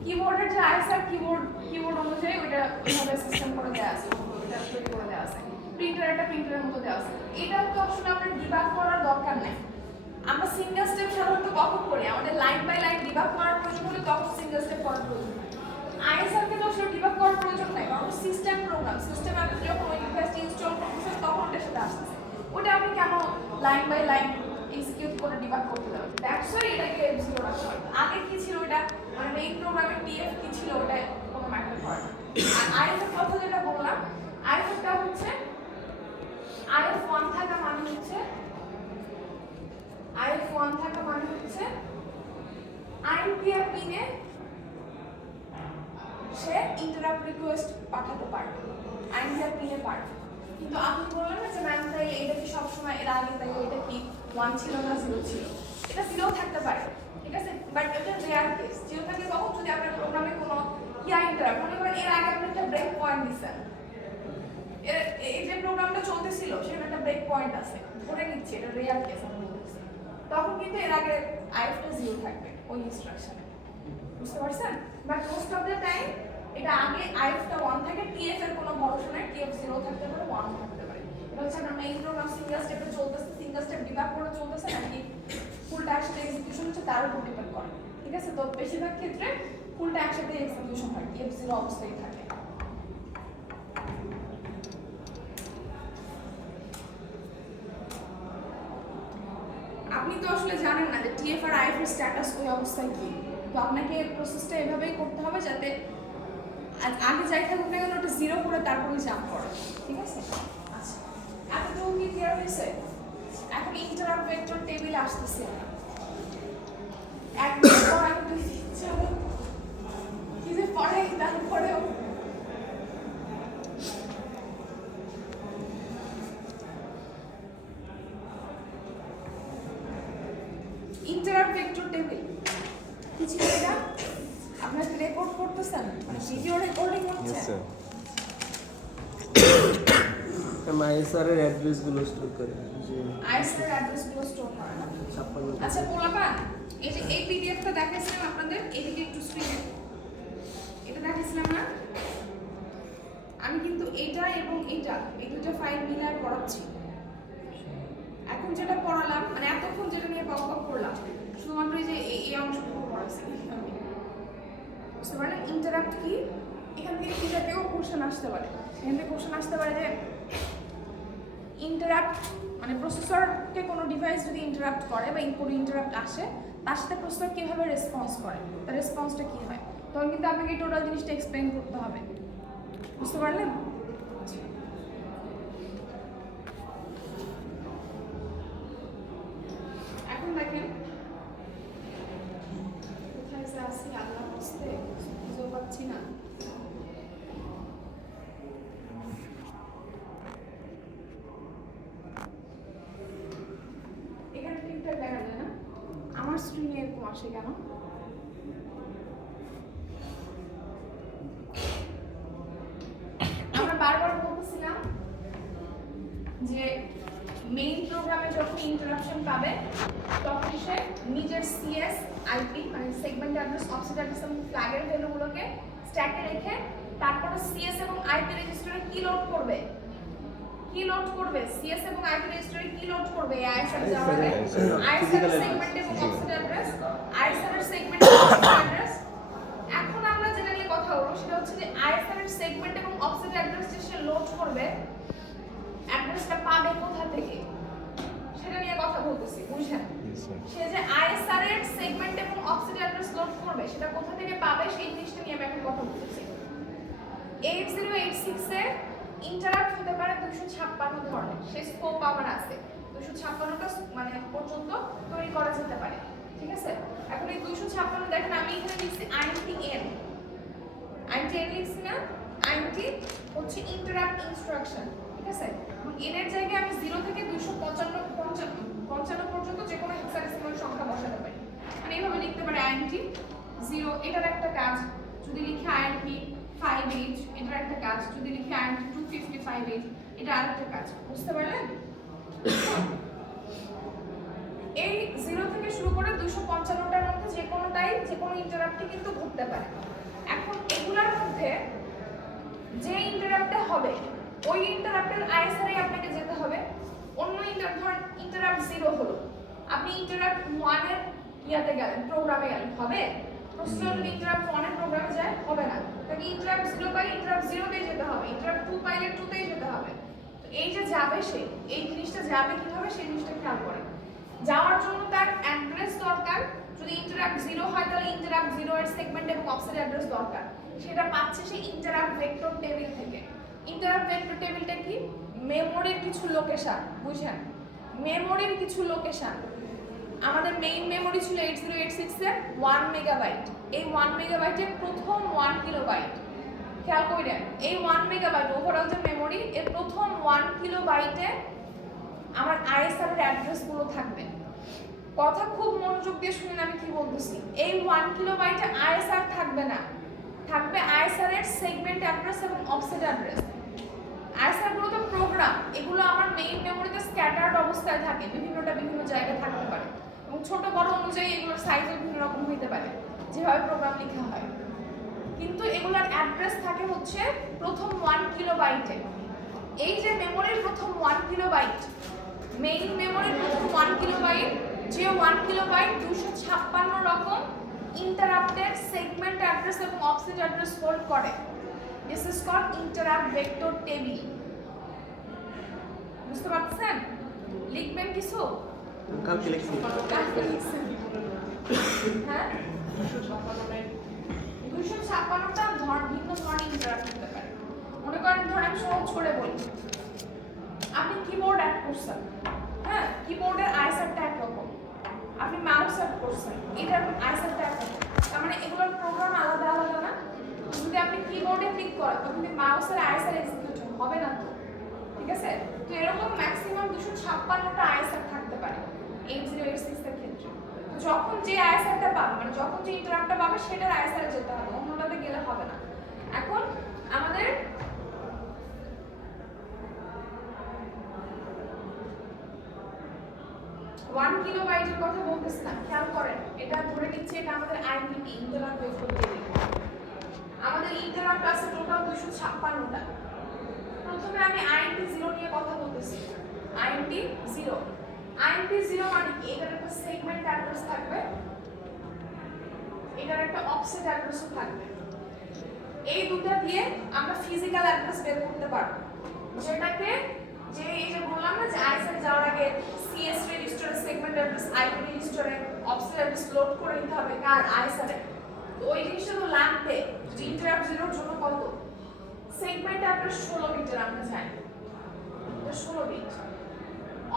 কিবোর্ডের যে ISR কিবোর্ড অনুযায়ী ওটা ওইভাবে সিস্টেম করে দেওয়া আছে, ওটা তৈরি করে দেওয়া আছে। প্রিন্টারের মতো দেওয়া আছে। এটা তো আসলে আপনার ডিবাগ করার দরকার নেই। আমরা সিঙ্গেল স্টেপ সাধারণত কখন করি? আমাদের লাইন বাই লাইন ডিবাগ করার প্রয়োজন হলে তখন সিঙ্গেল স্টেপ করার প্রয়োজন হয়। ISR কে তো আসলে ডিবাগ করার প্রয়োজন নাই, কারণ সিস্টেম প্রোগ্রাম, সিস্টেমে আপনি যখন ওই ডিভাইসটি ইনস্টল করতেছেন তখন ওটার সাথে আসতেছে। ওটা আপনি কেন লাইন বাই লাইন এক্সিকিউট করে ডিবাগ করতে যাবেন? দ্যাটস ওয়াই এটাকে F0 রাখা হয়। আগে কি ছিল এটা, মানে মেইন প্রোগ্রামের TF কি ছিল ওটা কোনো ম্যাটার করে না। আর IF এর কথা যেটা বললাম, IF টা হচ্ছে IF1 থাকা মানে হচ্ছে IPR পিনে সে ইন্টারাপ্ট রিকোয়েস্ট পাঠাতে পারবে, IPR পিনে পারবে। কিন্তু আপনি বললেন না যে ম্যাম তাই এটা কি সবসময় এর আগে তাই এটা কি 1 ছিল না 0 ছিল? এটা 0 থাকতে পারে, ঠিক আছে, বাট এটা রেয়ার কেস। 0 থাকে তখন যদি আপনার প্রোগ্রামে কোনো ইন্টারাপ্ট, মনে করেন এর আগে আপনি একটা ব্রেক পয়েন্ট দিচ্ছেন, এই যে প্রোগ্রামটা চলতেছিল সেখানে একটা ব্রেক পয়েন্ট আছে, ধরে নিচ্ছি এটা রেয়ার কেস আমি বলতেছি, তখন কিন্তু এর আগে IF টা 0 থাকবে ওই ইনস্ট্রাকশনে, বুঝতে পারছেন? But most of the time এটা আগে IF টা 1 থাকে, TF এর কোনো ভরসা নাই, TF 0 থাকতে পারে, 1 থাকতে পারে। এটা হচ্ছে আপনার মেইন প্রোগ্রাম সিঙ্গেল স্টেপে চলতেছে, সিঙ্গেল স্টেপ ডিবাগ করে চলতেছে নাকি ফুলটা একসাথে এক্সিকিউশন হচ্ছে তার উপর ডিপেন্ড করে, ঠিক আছে? তো বেশিরভাগ ক্ষেত্রে ফুলটা একসাথে এক্সিকিউশন হয়, TF 0 অবস্থায় থাকে। আপনি তো আসলে জানেন না যে TF আর IF এর স্ট্যাটাস ওই অবস্থায় কি, তো আপনাকে প্রসেসটা এভাবেই করতে হবে যাতে আগে যাই থাকুক না কেন ওটা 0 করে তারপরে জাম্প করে, ঠিক আছে? আচ্ছা, এতটুকু কি ক্লিয়ার হয়েছে? এখন ইন্টারাপ্ট ভেক্টর টেবিল আসতেছে, এক মিনিট পর আমি দুই দিচ্ছি কি যে পড়ে তারপরেও ইন্টারাপ্ট ভেক্টর টেবিল কি ছিল এটা? আপনারা কি রেকর্ড করতেছেন, মানে ভিডিও রেকর্ডিং হচ্ছে? ISR এর অ্যাড্রেসগুলো স্টোর করে, যে ISR এর অ্যাড্রেসগুলো স্টোর করে না? 56 আচ্ছা পোলাপান, এই যে এই পিডিএফটা দেখাইছিলাম আপনাদের, এদিকে একটু স্ক্রিনে এটা দেখাইছিলাম না? আমি কিন্তু এটা এবং এটা এই দুটো ফাইল মিলায় পড়াচ্ছি। এখন যেটা পড়ালাম, মানে এতক্ষণ যেটা নিয়ে বক করলাম, শুধুমাত্র এই যে এই অংশটুকু পড়াচ্ছি। বুঝতে পারলেন ইন্টারাপ্ট কি? এখান থেকে কি জাতীয় কোশ্চেন আসতে পারে, এখান থেকে কোশ্চেন আসতে পারে যে ইন্টারাপ্ট মানে প্রসেসরকে কোনো ডিভাইস যদি ইন্টারাপ্ট করে বা ইনপুট ইন্টারাপ্ট আসে, তার সাথে প্রসেসর কীভাবে রেসপন্স করে, তার রেসপন্সটা কী হয়, তখন কিন্তু আপনাকে টোটাল জিনিসটা এক্সপ্লেইন করতে হবে। বুঝতে পারলেন? এখন দেখেন কোথায় যে আসি আল্লাহ বুঝতে বুঝতে পারছি না। এখানে ঠিকঠাক দেখা যায় না, আমার স্ক্রিনে এরকম আসে কেন? আমরা বারবার বলতেছিলাম যে মেইন প্রোগ্রামে যখন ইন্টারাপশন পাবে তখন সে নিজের CS IP মানে সেগমেন্ট অ্যাড্রেস, অফসেট অ্যাড্রেস এবং ফ্ল্যাগের ভ্যালুগুলোকে স্ট্যাকে রেখে তারপরে CS এবং IP রেজিস্টারে কি লোড করবে, কি লোড করবে সিএস এবং আইপি রেজিস্টারে কি লোড করবে আইএসআর যাওয়ার আগে physical আইএসআর address। সেগমেন্ট এবং অফসেট অ্যাড্রেস আইএসআর এর সেগমেন্ট এবং অফসেট অ্যাড্রেস এখন আমরা যেটা নিয়ে কথা বলবো সেটা হচ্ছে যে আইএসআর এর সেগমেন্ট এবং অফসেট অ্যাড্রেস যে সে লোড করবে অ্যাড্রেসটা পাবে কোথা থেকে সেটা নিয়ে কথা বলতেছি বুঝছেন সে যে আইএসআর এর সেগমেন্ট এবং অফসেট অ্যাড্রেস লোড করবে সেটা কোথা থেকে পাবে সেই জিনিসটা নিয়ে আমি এখন কথা বলতেছি 8086 এ ইন্টারাপ্ট হতে পারে 256 ধরনের সেই স্কোপ আমার আছে 256টা মানে পর্যন্ত তৈরি করা যেতে পারে ঠিক আছে এখন এই 256 দেখেন আমি এখানে লিখছি INT-N লিখছি না INT হচ্ছে ইন্টারাপ্ট ইনস্ট্রাকশন ঠিক আছে এন এর জায়গায় আমি 0 থেকে 255 পর্যন্ত যে কোনো হেক্সাডেসিমাল সংখ্যা বসাতে পারি মানে এইভাবে লিখতে পারি INT 0 এটার একটা কাজ যদি লিখি INT 5H এটার একটা কাজ যদি লিখি INT 255H এটা আরেকটা কাজ বুঝতে পারলেন এই 0 থেকে শুরু করে 255টার মধ্যে যে কোনোটাই যে কোনো ইন্টারাপ্টই কিন্তু ঘটতে পারে এখন এগুলোর মধ্যে যে ইন্টারাপ্টে হবে ওই ইন্টারাপ্টের আইএসআর এ আপনাকে যেতে হবে অন্য ইন্টারাপ্ট 0 হলো আপনি ইন্টারাপ্ট 1 এর ইয়াতে গেলেন প্রোগ্রামে গেলেন হবে প্রসেসর ইন্টারাপ্ট 1 এর প্রোগ্রামে যায় হবে না তাকে ইন্টারাপ্ট 0 পাই ইন্টারাপ্ট 0 তেই যেতে হবে ইন্টারাপ্ট 2 পাইলে 2 তেই যেতে হবে তো এই যে যাবে সে এই জিনিসটা যাবে কিভাবে সেই জিনিসটা খেয়াল করেন যাওয়ার জন্য তার অ্যাড্রেস দরকার যদি ইন্টারাপ্ট 0 হয় তাহলে ইন্টারাপ্ট 0 এর সেগমেন্ট এবং অফসেট অ্যাড্রেস দরকার সেটা পাচ্ছে সে ইন্টারাপ্ট ভেক্টর টেবিল থেকে ইন্টারাপ্ট ভেক্টর টেবিলটা কি মেমোরির কিছু লোকেশন বুঝেন মেমোরির কিছু লোকেশন আমাদের মেইন মেমোরি ছিল 8086 এর 1 মেগাবাইট এই 1 মেগাবাইটের প্রথম 1 কিলোবাইট খেয়াল করেন এই 1 মেগাবাইট ওভারঅল যে মেমোরি এর প্রথম 1 কিলোবাইটে আমার আইএসআর এর অ্যাড্রেস গুলো থাকবে কথা খুব মনোযোগ দিয়ে শুনেন আমি কি বলতেছি এই 1 কিলোবাইটে আইএসআর থাকবে না থাকবে আইএসআর এর সেগমেন্ট অ্যাড্রেস এবং অফসেট অ্যাড্রেস আইএসআর গুলো তো প্রোগ্রাম এগুলো আমার মেইন মেমোরিতে স্ক্যাটার্ড অবস্থায় থাকে বিভিন্নটা বিভিন্ন জায়গায় থাকতে পারে এবং ছোট বড় অনুযায়ী এগুলোর সাইজও বিভিন্ন রকম হতে পারে যেভাবে প্রোগ্রাম লেখা হয় কিন্তু এগুলোর অ্যাড্রেস থাকে হচ্ছে প্রথম 1 কিলোবাইটে এই যে মেমোরির প্রথম 1 কিলোবাইট মেইন মেমোরির প্রথম 1 কিলোবাইট যে 1 কিলোবাইট 256 রকম ইন্টারাপ্টের সেগমেন্ট অ্যাড্রেস এবং অফসেট অ্যাড্রেস হোল্ড করে this is called interrupt vector table বুঝতে পারছেন লিখবেন কিছু কালকে লিখছি হ্যাঁ 256টা ভিন্ন ধরনের ইন্টারাপ্ট হতে পারে মনে করেন ধরেন আমি সহজ করে বলি আপনি কিবোর্ড অ্যাড করছেন হ্যাঁ কিবোর্ডের আইএসআরটা একরকম আপনি মাউস অ্যাড করছেন এটার আইএসআরটা একরকম তার মানে এগুলোর প্রোগ্রাম আলাদা আলাদা না যদি আপনি কিবোর্ডে ক্লিক করেন তখন মাউসের আইএসআর এক্সিকিউট হবে না তো ঠিক আছে তো এরকম ম্যাক্সিমাম 256টা আইএসআর থাকতে পারে 8086 এর ক্ষেত্রে যখন যে আইএসআরটা পাবে মানে যখন যে ইন্টারাপ্টটা পাবে সেটার আইএসআর যেতে হবে অন্যটাতে গেলে হবে না এখন আমাদের ওয়ান কিলোবাইটের কথা বলতেছিলাম খেয়াল করেন এটা ধরে নিচ্ছি এটা আমাদের আইএনটি ইন্টারাপ্ট ভেক্টর টেবিল আমাদের ইন্টারাপ্ট আছে টোটাল 256টা প্রথমে আমি INT 0 নিয়ে কথা বলতেছি INT 0 মানে কি এটার একটা সেগমেন্ট অ্যাড্রেস থাকবে এটার একটা অফসেট অ্যাড্রেসও থাকবে এই দুটো দিয়ে আমরা ফিজিক্যাল অ্যাড্রেস বের করতে পারবো যেটাকে যে এই যে বললাম না যে আইএসআর যাওয়ার আগে সিএস রেজিস্টারে সেগমেন্ট অ্যাড্রেস আইপি রেজিস্টারে অফসেট অ্যাড্রেস লোড করে নিতে হবে কার আইএসআর এ তো ওই জিনিসটা তো লাগবে যে ইন্টারাপ্ট 0 এর জন্য কত সেগমেন্ট অ্যাড্রেস 16 বিটের আমরা জানি এটা 16 বিট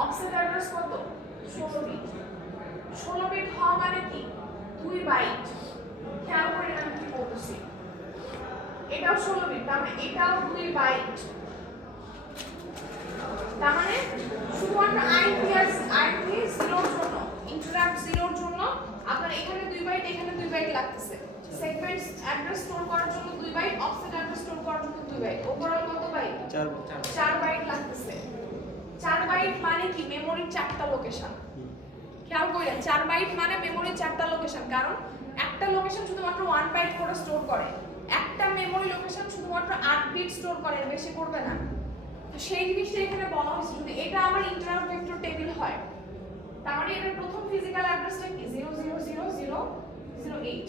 অফসেট অ্যাড্রেস কত 16 বিট 16 বিট হওয়া মানে কি 2 বাইট খেয়াল করে আমি কি বলতেছি এটাও 16 বিট তার মানে এটাও 2 বাইট তার মানে শুধুমাত্র INT 0 এর জন্য ইন্টারাপ্ট 0 এর জন্য আপনার এখানে 2 বাইট এখানে 2 বাইট লাগতেছে সেগমেন্ট অ্যাড্রেস স্টোর করার জন্য 2 বাইট অফসেট অ্যাড্রেস স্টোর করার জন্য 2 বাইট ওভারঅল কত বাইট 4 বাইট লাগতেছে 4 বাইট মানে কি মেমোরির 4টা লোকেশন খেয়াল করেন 4 বাইট মানে মেমোরির 4টা লোকেশন কারণ একটা লোকেশন শুধুমাত্র 1 বাইট করে স্টোর করে একটা মেমোরি লোকেশন শুধুমাত্র 8 বিট স্টোর করে বেশি করবে না তো সেই জিনিসটা এখানে বলা হয়েছে যদি এটা আমার ইন্টারাপ্ট ভেক্টর টেবিল হয় তার মানে এটার প্রথম ফিজিক্যাল অ্যাড্রেসটা কি 0000008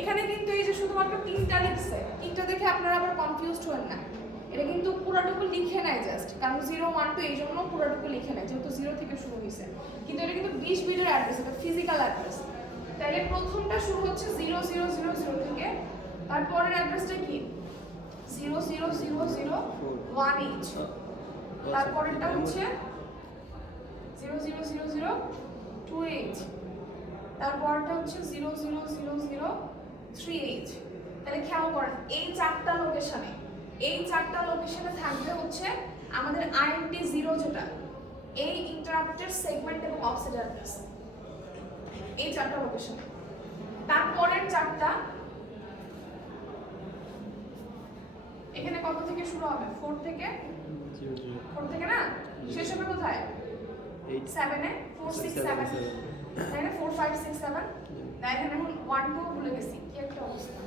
এখানে কিন্তু এই যে শুধুমাত্র তিনটা লিখছে তিনটা দেখে আপনারা আবার কনফিউজড হবেন না এটা কিন্তু পুরোটুকু লিখে নেয় জাস্ট কারণ 012 এই জন্য পুরোটুকু লিখে নেয় যেহেতু 0 থেকে শুরু হয়েছে কিন্তু এটা কিন্তু 20 বিটের অ্যাড্রেস এটা ফিজিক্যাল অ্যাড্রেস তাহলে প্রথমটা শুরু হচ্ছে 0000 থেকে তারপরের অ্যাড্রেসটা কি 00001H তারপরেরটা হচ্ছে 00002H তারপরটা হচ্ছে 00003H তাহলে খেয়াল করেন এই চারটা লোকেশনে থাকবে হচ্ছে আমাদের INT 0 যেটা এই ইন্টারাপ্টের সেগমেন্ট এবং অফসেট অ্যাড্রেস এই চারটা লোকেশনে তারপরের চারটা এখানে কত থেকে শুরু হবে 4 থেকে না শেষ হবে কোথায় 7 এ 4 6 7 তাই না 4 5 6 7 তাই এখানে এখন 1 2 ভুলে গেছি কি একটা অবস্থা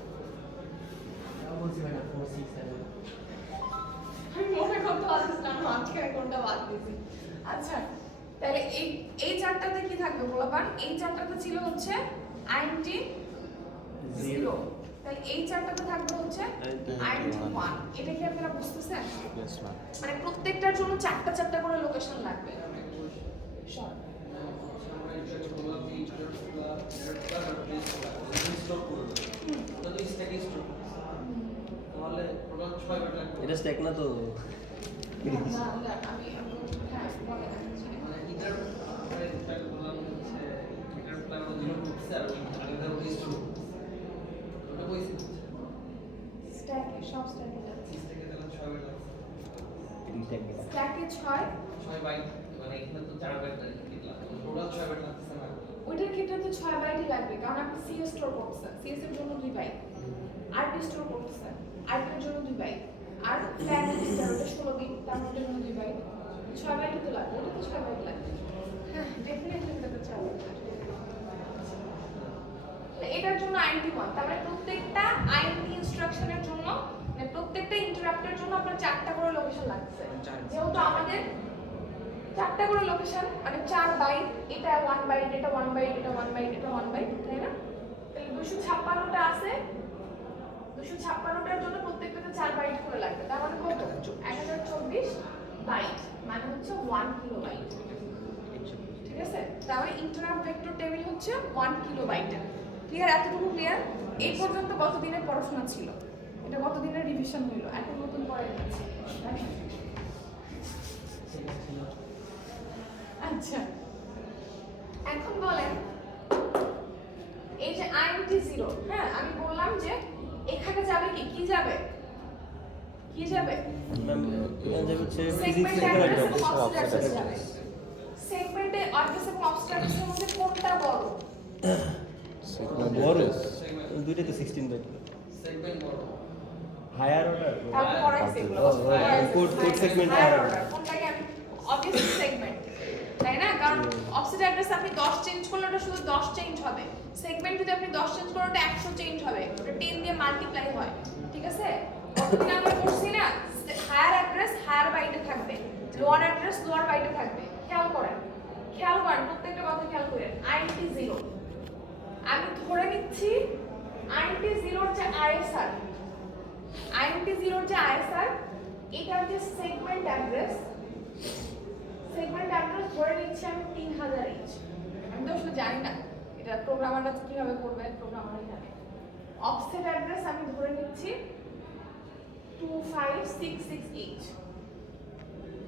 বলছি ম্যাডাম 4 6 7 আমি মনে করতে পারছিলাম মাঝখানে কোনটা বাদ দিয়েছি আচ্ছা তাহলে এই চারটাতে কি থাকবে বলবান এই চারটাতে ছিল হচ্ছে INT 0 তাহলে এই চারটাতে থাকবে হচ্ছে INT 1 এটা কি আপনারা বুঝতেছেন মানে প্রত্যেকটার জন্য চারটা চারটা করে লোকেশন লাগবে শর্ট এটা স্ট্যাক না তো আমি হ্যাঁ বলে স্ট্যাকে সব স্ট্যাকে যাচ্ছে স্ট্যাকে 6 বাইট মানে এখানে তো 4 বাইট লাগে টোটাল 6 বাইট লাগছে না ওইটার ক্ষেত্রে তো 6 বাইটই লাগবে কারণ আপনি সিএস স্টোর করতেছেন সিএস এর জন্য 2 বাইট আরপি স্টোর করতেছেন আরপি এর জন্য 2 বাইট আর প্ল্যান রেজিস্টার ওটা 16 বিট তার মধ্যে জন্য 2 বাইট 6 বাইটই তো লাগবে ওটা তো 6 বাইট লাগবে হ্যাঁ ডেফিনেটলি এটা তো 6 বাইট এটার জন্য INT 1 তার মানে প্রত্যেকটা INT ইনস্ট্রাকশনের জন্য মানে প্রত্যেকটা ইন্টারাপ্টের জন্য আপনার চারটা করে লোকেশন লাগছে যেহেতু আমাদের চারটা করে লোকেশন মানে 4 বাইট এটা 1 বাইট এটা 1 বাইট এটা 1 বাইট এটা 1 বাইট তাই না তাহলে 256টা আছে 256টার জন্য প্রত্যেকটাতে 4 বাইট করে লাগবে তার মানে কত 1024 বাইট মানে হচ্ছে 1 কিলোবাইট ঠিক আছে তাহলে ইন্টারাপ্ট ভেক্টর টেবিল হচ্ছে 1 কিলোবাইট ক্লিয়ার এতটুকু ক্লিয়ার এই পর্যন্ত কত দিনের পড়াশোনা ছিল এটা কত দিনের রিভিশন হলো এখন নতুন পড়া যাচ্ছে আচ্ছা এখন বলেন এই যে INT 0 হ্যাঁ আমি বললাম যে এখানে যাবে কি যাবে ম্যাম এটা হচ্ছে সেগমেন্ট ফিজিক্স অ্যাড্রেস এর এবং অফসেট অ্যাড্রেস যাবে সেগমেন্টে অ্যাড্রেস এবং অফসেট অ্যাড্রেসের মধ্যে কোনটা বড় বড় দুইটা তো 16 বাইট সেগমেন্ট বড় হায়ার অর্ডার তারপর পড়াই সেগুলো কোড সেগমেন্ট হায়ার অর্ডার কোনটাকে আমি অবভিয়াসলি সেগমেন্ট তাই না কারণ অফসেট অ্যাড্রেস আপনি 10 চেঞ্জ করলে ওটা শুধু 10 চেঞ্জ হবে সেগমেন্ট যদি আপনি 10 চেঞ্জ করেন ওটা 100 চেঞ্জ হবে ওটা 10 দিয়ে মাল্টিপ্লাই হয় ঠিক আছে ওখানে আমরা করছি না হায়ার অ্যাড্রেস হায়ার বাইটে থাকবে লোয়ার অ্যাড্রেস লোয়ার বাইটে থাকবে খেয়াল করেন প্রত্যেকটা কথা খেয়াল করেন INT 0 আমি ধরে নিচ্ছি INT 0 এর যে ISR এটার যে সেগমেন্ট অ্যাড্রেস ধরে নিচ্ছি আমি 3000H আমি তো আসলে জানি না এটা প্রোগ্রামাররা কিভাবে করবে প্রোগ্রামারই জানে অফসেট অ্যাড্রেস আমি ধরে নিচ্ছি 25668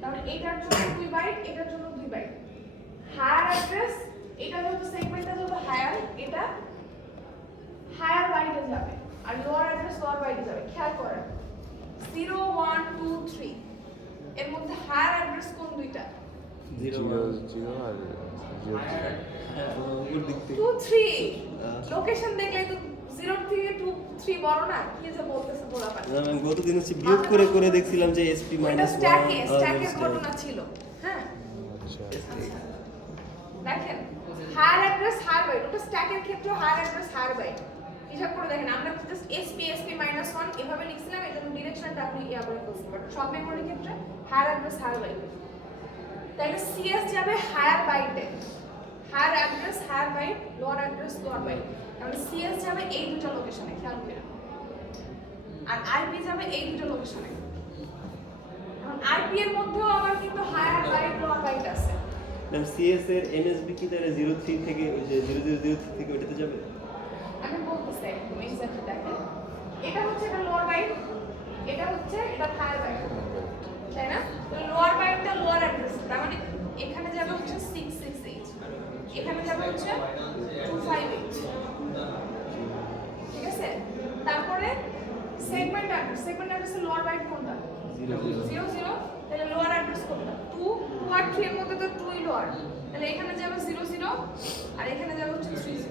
তাহলে এটার জন্য 2 বাইট এটার জন্য 2 বাইট হায়ার অ্যাড্রেস এটা যেহেতু সেগমেন্টটা যেহেতু হায়ার এটা হায়ার বাইটে যাবে আর লোয়ার অ্যাড্রেস লোয়ার বাইটে যাবে খেয়াল করেন 0123 এর মধ্যে হায়ার অ্যাড্রেস কোন দুইটা 0 আর উপর দিক থেকে 23 লোকেশন দেখলে তো 0 থেকে 23 বড় না কি যে বলতেছে বলাপার না ম্যাম গতদিন হচ্ছে বিয়োগ করে দেখছিলাম যে SP এটা - স্ট্যাকের ঘটনা ছিল হ্যাঁ আচ্ছা দেখেন হায়ার অ্যাড্রেস হায়ার বাইট ওটা স্ট্যাকের ক্ষেত্রে হায়ার অ্যাড্রেস হায়ার বাইট হিসাব করে দেখেন আমরা জাস্ট SP-SP-1 এভাবে লিখছিলাম, এর জন্য ডিরেকশনটা আপনি ইয়া করে ফেলছেন, বাট সব মেমোরির ক্ষেত্রে হায়ার অ্যাড্রেস হায়ার বাইট, তাহলে CS যাবে হায়ার বাইটে, higher address higher byte, lower address lower byte, তাহলে CS যাবে এই দুটো লোকেশনে, খেয়াল করে, আর IP যাবে এই দুটো লোকেশনে। এখন IP এর মধ্যেও আবার কিন্তু হায়ার বাইট লোয়ার বাইট আছে। ম্যাম সিএস এর এনএসবি কি তাহলে 03 থেকে ওই যে 0003 থেকে ওইটাতে যাবে? আমি বলতেছি একদম এক্স্যাক্টলি দেখেন, এটা হচ্ছে এটা লোয়ার বাইট, এটা হচ্ছে এটা হায়ার বাইট, তাই না? তো লোয়ার বাইটটা লোয়ার অ্যাড্রেস, তার মানে এখানে যাবে হচ্ছে 668, এখানে যাবে হচ্ছে 258, ঠিক আছে? তারপরে সেগমেন্ট অ্যাড্রেসের লোয়ার বাইট কোনটা? 00, তাহলে লোয়ার অ্যাড্রেস কোনটা? 2 আর 3 এর মধ্যে তো 2 ই লোয়ার, তাহলে এখানে যাবে 00 আর এখানে যাবে হচ্ছে 30।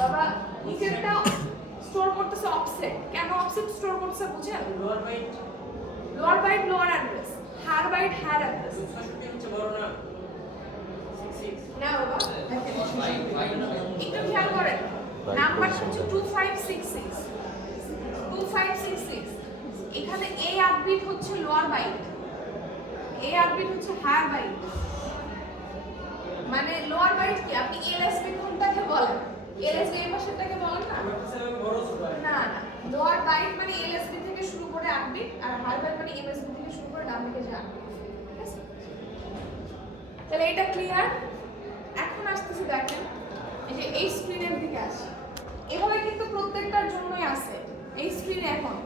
বাবা নিচেরটা স্টোর করতেছে অফসেট, কেন অফসেট স্টোর করতেছে বুঝেন? Lower byte lower address, higher byte higher address. না বাবা একটু খেয়াল করেন, নাম্বারটা হচ্ছে 2566, 2566, এখানে এই 8 বিট হচ্ছে লোয়ার বাইট, এই 8 বিট হচ্ছে হায়ার বাইট, মানে লোয়ার বাইট কি আপনি এলএসবি কোনটাকে বলেন? এলএসবি এর পাশেরটাকে বলেন না? না না, লোয়ার বাইট মানে এলএসবি থেকে শুরু করে 8 বিট, আর হায়ার বাইট মানে এমএসবি থেকে শুরু করে ডান দিকে যে 8 বিট, ঠিক আছে? তাহলে এটা ক্লিয়ার। এখন আসতেছি দেখেন, এই যে এই স্ক্রিনের দিকে আসি, এভাবে কিন্তু প্রত্যেকটার জন্যই আছে এই স্ক্রিনে। এখন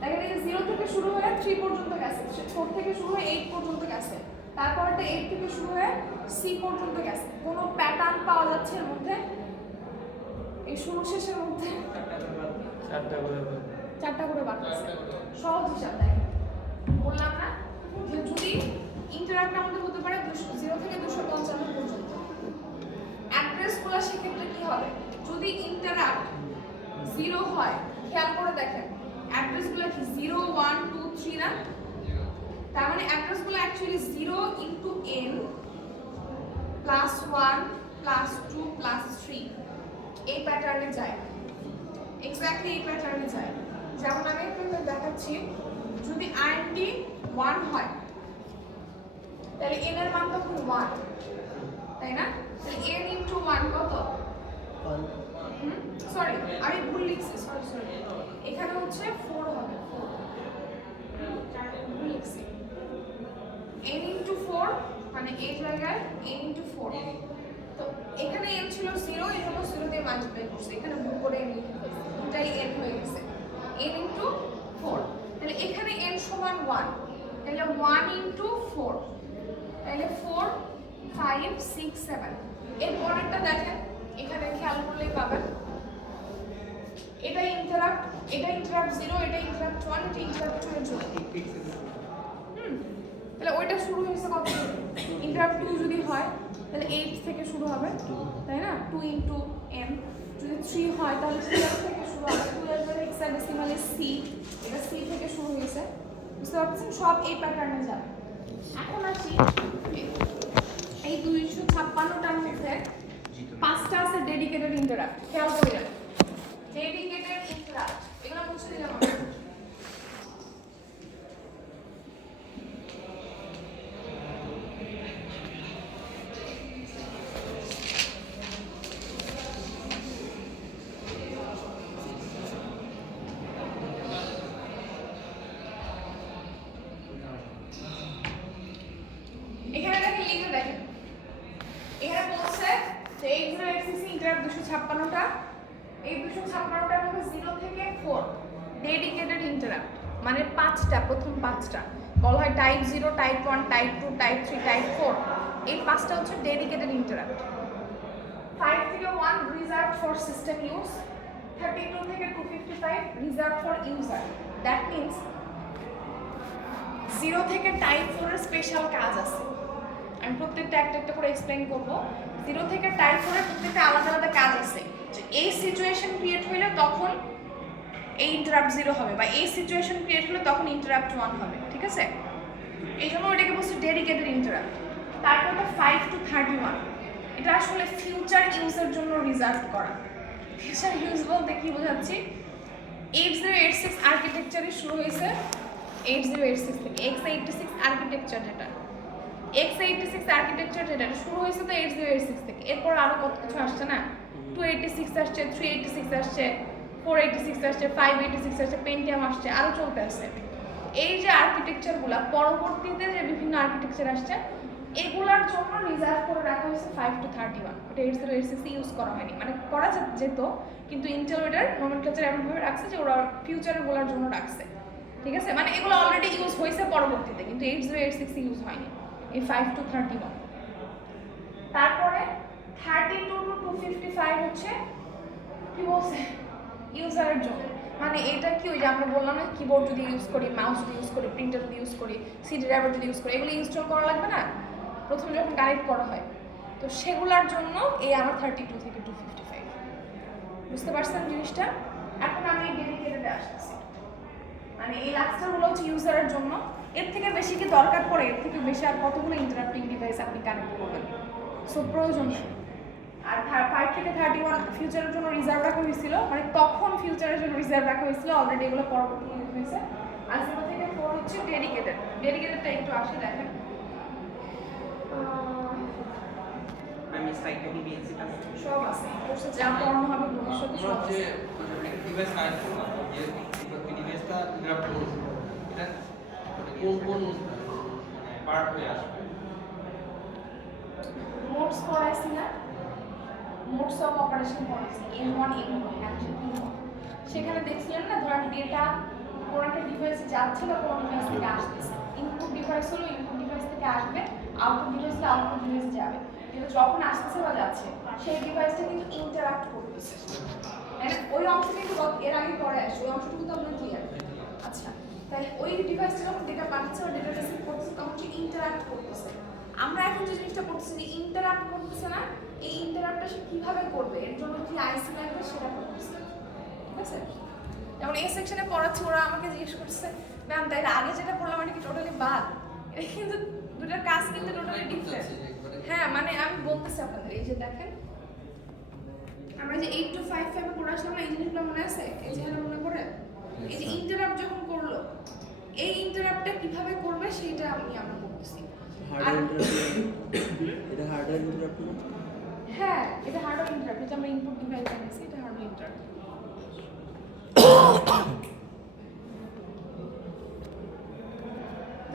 দেখেন এই যে 0 থেকে শুরু হয়ে 3 পর্যন্ত গেছে, 4 থেকে শুরু হয়ে 8 পর্যন্ত গেছে, তারপরটা 8 থেকে শুরু হয়ে C পর্যন্ত গেছে। কোনো প্যাটার্ন পাওয়া যাচ্ছে এর মধ্যে? এই শুরু শেষের মধ্যে চারটা করে বাড়তেছে, সহজ হিসাব। দেখেন বললাম না যে যদি ইন্টারাপ্ট আমাদের হতে পারে 0 থেকে 255 পর্যন্ত, অ্যাড্রেসগুলো সেক্ষেত্রে কি হবে? যদি ইন্টারাপ্ট 0 হয়, খেয়াল করে দেখেন অ্যাড্রেসগুলো কি 0 1 2 3 না? তার মানে অ্যাড্রেসগুলো actually 0 into n plus 1 plus 2 plus 3 এই প্যাটার্নে যায়, এক্স্যাক্টলি এই প্যাটার্নে যায়। যেমন আমি একটু দেখাচ্ছি, যদি INT 1 হয় তাহলে n এর মান তখন 1, তাই না? তাহলে n ইনটু 1 কত? সরি আমি ভুল লিখছি, সরি এখানে হচ্ছে 4 হবে, ভুল লিখছি। n ইনটু 4 মানে এই জায়গায় n ইনটু 4, তো এখানে n ছিল 0, এই জন্য 0 দিয়ে মাল্টিপ্লাই করছি, এখানে ভুল করে n লিখে ফেলছি, দুটাই n হয়ে গেছে, n ইনটু 4, তাহলে এখানে n সমান 1, তাহলে 1 ইনটু 4, তাহলে 4 5 6 7। এর পরেরটা দেখেন, এখানে খেয়াল করলেই পাবেন, এটা ইন্টারাপ্ট 0, এটা ইন্টারাপ্ট 1, এটা ইন্টারাপ্ট 2 এর জন্য। তাহলে ওইটা শুরু হয়েছে কত? ইন্টারাপ্ট 2 যদি হয় তাহলে 8 থেকে শুরু হবে, তাই না? 2 ইনটু n। যদি 3 হয় তাহলে 12 থেকে শুরু হবে, 12 এর হেক্সাডেসিমালে C, এটা C থেকে শুরু হয়েছে, বুঝতে পারছেন? সব এই প্যাটার্নে যাবে। এখন আসি এই 256টার মধ্যে 5টা আছে ডেডিকেটেড ইন্টারাপ্ট, খেয়াল করে রাখুন ডেডিকেটেড ইন্টারাপ্ট, এগুলো মুছে দিলাম আমরা। এখানে দেখেন লিখে দেখেন, এখানে বলছে যে 8086 ইন্টারাপ্ট 256টা, এই 256টার মধ্যে 0 থেকে 4 ডেডিকেটেড ইন্টারাপ্ট, মানে 5টা, প্রথম 5টা বলা হয় type 0, type 1, type 2, type 3, type 4, এই 5টা হচ্ছে ডেডিকেটেড ইন্টারাপ্ট। 5 থেকে 1 রিজার্ভড ফর সিস্টেম ইউজ, 32 থেকে 255 reserved for user. That means 0 থেকে টাইপ 4 এর স্পেশাল কাজ আছে, আমি প্রত্যেকটা একটা করে এক্সপ্লেইন করব। 0 থেকে টাইপ 4 এর প্রত্যেকটা আলাদা আলাদা কাজ আছে, যে এই সিচুয়েশন ক্রিয়েট হইলে তখন এই ইন্টারাপ্ট 0 হবে, বা এই সিচুয়েশন ক্রিয়েট হলে তখন ইন্টারাপ্ট 1 হবে, ঠিক আছে? এই জন্য ওইটাকে বলছে ডেডিকেটেড ইন্টারাপ্ট। তারপরটা 5 to 31, এটা আসলে ফিউচার ইউজের জন্য রিজার্ভ করা। ফিউচার ইউজ বলতে কি বোঝাচ্ছি, 8086 আর্কিটেকচারে শুরু হয়েছে 8086 থেকে, x86 আর্কিটেকচার যেটা x86 আর্কিটেকচার যেটা শুরু হয়েছে তো 8086 থেকে। এরপর আরো কত কিছু আসছে না, 286 আসছে, 386 আসছে, 486 আসছে, 586 আসছে, পেন্টিয়াম আসছে, আরো চলতে আছে। এই যে আর্কিটেকচারগুলো পরবর্তীতে যে বিভিন্ন আর্কিটেকচার আসছে এগুলার জন্য রিজার্ভ করে রাখা হয়েছে 5 to 31। ওটা 8086 ইউজ করা হয়নি, মানে করা যেত কিন্তু ইন্টেল ওটার নোমেনক্লেচার এমনভাবে রাখছে যে ওরা ফিউচারে বলার জন্য রাখছে, ঠিক আছে। মানে এগুলো অলরেডি ইউজ হয়েছে পরবর্তীতে, কিন্তু 8086 ইউজ হয়নি এই 5 to 31। তারপরে 32 to 255 হচ্ছে কি বলছে ইউজারের জন্য, মানে এটা কি ওই যে আমরা বললাম না কিবোর্ড যদি ইউজ করি, মাউস যদি ইউজ করি, প্রিন্টার যদি ইউজ করি, সিডি ড্রাইভার যদি ইউজ করি, এগুলো ইনস্টল করা লাগবে না প্রথমে যখন কানেক্ট করা হয়, তো সেগুলোর জন্য এই আমার 32 থেকে 255। বুঝতে পারছেন জিনিসটা? এখন আমি ডেডিকেটেডে আসতেছি, মানে এই লাক্সারগুলো হচ্ছে ইউজারের জন্য। এর থেকে বেশি কি দরকার পড়ে, এর থেকে বেশি আর কতগুলো ইন্টারাপ্টিং ডিভাইস আপনি কানেক্ট করবেন, সো প্রয়োজন নেই। আর 5 থেকে 31 ফিউচারের জন্য রিজার্ভ রাখা হয়েছিল, মানে তখন ফিউচারের জন্য রিজার্ভ রাখা হয়েছিল, অলরেডি এগুলো পরবর্তী ইউজ হয়েছে। আর 0 থেকে 4 হচ্ছে ডেডিকেটেড। ডেডিকেটেডটা একটু আসে দেখেন, আমি সাইটে কি বিএনসি কাজ সব আছে কোর্সে যা পড়ানো হবে ভবিষ্যতে সব আমরা যে আছে। ডিভাইস কানেক্ট করলাম, যে ডিভাইসটা ইন্টারাপ্ট করছে, এটা কোন কোন পার্ট হয়ে আসবে? মোডস পড়াইছি না, মোডস অফ অপারেশন পড়াইছি, M1 M2 অ্যাকশন M1। সেখানে দেখছিলেন না ধরেন ডেটা কোন একটা ডিভাইসে যাচ্ছে বা কোন ডিভাইস থেকে আসতেছে, ইনপুট ডিভাইস হলো ইনপুট ডিভাইস থেকে আসবে, আউটপুট ডিভাইস হলো আউটপুট ডিভাইসে যাবে, কিন্তু যখন আসতেছে বা যাচ্ছে সেই ডিভাইসটা কিন্তু ইন্টারাক্ট করতেছে। ওই অংশ কিন্তু এর আগে পরে আসে, ওই অংশটুকু কিন্তু আপনার ক্লিয়ার। আচ্ছা, তাহলে ওই ডিভাইসটা যখন ডেটা পাঠাচ্ছে বা ডেটা রিসিভ করতেছে তখন সে ইন্টারাক্ট করতেছে। আমরা এখন যে জিনিসটা করতেছি যে ইন্টারাপ্ট করতেছে না, এই ইন্টারাপ্টটা সে কিভাবে করবে, এর জন্য কি আইসি লাগবে সেটা করতেছে, ঠিক আছে। যেমন এই সেকশনে পড়াচ্ছি, ওরা আমাকে জিজ্ঞেস করছে ম্যাম তাইলে আগে যেটা পড়লাম এটা কি টোটালি বাদ, এটা কিন্তু দুটার কাজ কিন্তু টোটালি ডিফারেন্ট। হ্যাঁ, মানে আমি বলতেছি আপনাদের, এই যে দেখেন আমরা যে 8 to 55 এ পড়ে আসলাম না, এই জিনিসগুলো মনে আছে, এই যে মনে করে এই যে ইন্টারাপ্ট যখন করলো এই ইন্টারাপ্টটা কিভাবে করবে সেটা আমরা বলতেছি। এটা হার্ডওয়্যার ইন্টারাপ্ট না? হ্যাঁ, এটা হার্ডওয়্যার ইন্টারাপ্ট, এটা আমরা ইনপুট ডিভাইস জানিয়েছি, এটা হার্ডওয়্যার ইন্টারাপ্ট।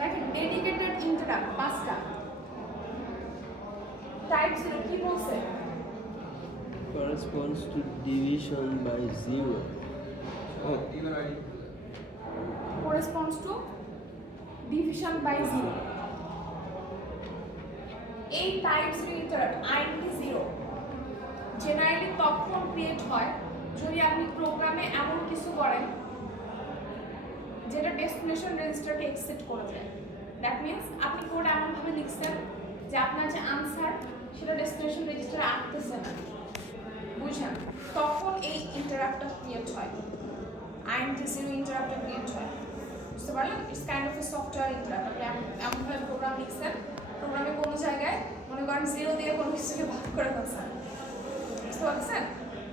দেখেন ডেডিকেটেড ইন্টারাপ্ট 5টা টাইপ ছিল, কি বলছে? corresponds to division by 0. User ID corresponds to division by 0। এই টাইপস ইন্টারাপ্ট আইডি 0 জেনারেলি তখন ক্রিয়েট হয় যদি আপনি প্রোগ্রামে এমন কিছু করেন যেটা ডেস্টিনেশন রেজিস্টারকে এক্সেপ্ট করে যায়। দ্যাট মিন্স আপনি কোড এমনভাবে লিখছেন যে আপনার যে আনসার সেটা ডেস্টিনেশন রেজিস্টারে আসতেছে না, বুঝছেন? তখন এই ইন্টারাপ্টটা ক্রিয়েট হয়, আইডি 0 ইন্টারাপ্টটা ক্রিয়েট হয়। বুঝতে পারলেন? It's kind of A software interrupt. আপনি এমনভাবে প্রোগ্রাম লিখছেন, প্রোগ্রামে কোনো জায়গায় মনে করেন 0 দিয়ে কোনো কিছুকে ভাগ করে ফেলছেন, বুঝতে পারছেন?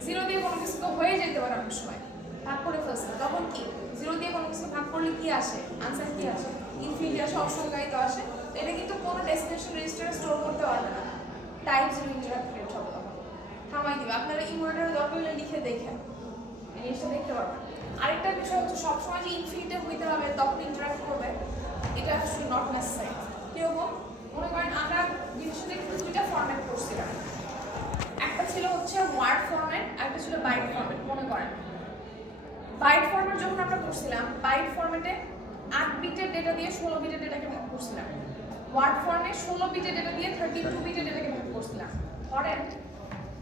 0 দিয়ে কোনো কিছু তো হয়ে যেতে পারে অনেক সময়, ভাগ করে ফেলছেন, তখন কি 0 দিয়ে কোনো কিছু ভাগ করলে কি আসে, আনসার কি আসে, ইনফিনিটি আসে, অসংজ্ঞায়িত আসে। তো এটা কিন্তু কোনো ডেস্টিনেশন রেজিস্টারে স্টোর করতে পারবে না, টাইপ 0 ইন্টারাপ্ট ক্রিয়েট হবে তখন থামাই দিবে। আপনারা ইমোডারে দরকার হলে লিখে দেখেন, এই জিনিসটা দেখতে পারবেন। আরেকটা বিষয় হচ্ছে সবসময় যে ইনফিনিটে হইতে হবে তখন ইন্টারাক্ট করবে, এটা আসলে নট নেসেসারি। কিরকম মনে করেন আমরা জিনিসটা কিন্তু দুইটা ফরম্যাট করছিলাম, একটা ছিল হচ্ছে ওয়ার্ড ফরম্যাট, একটা ছিল বাইট ফরম্যাট। মনে করেন বাইট ফরম্যাট যখন আমরা করছিলাম, বাইট ফরম্যাটে 8 বিটের ডেটা দিয়ে 16 বিটের ডেটাকে ভাগ করছিলাম, ওয়ার্ড ফরম্যাটে 16 বিটের ডেটা দিয়ে 32 বিটের ডেটাকে ভাগ করছিলাম। ধরেন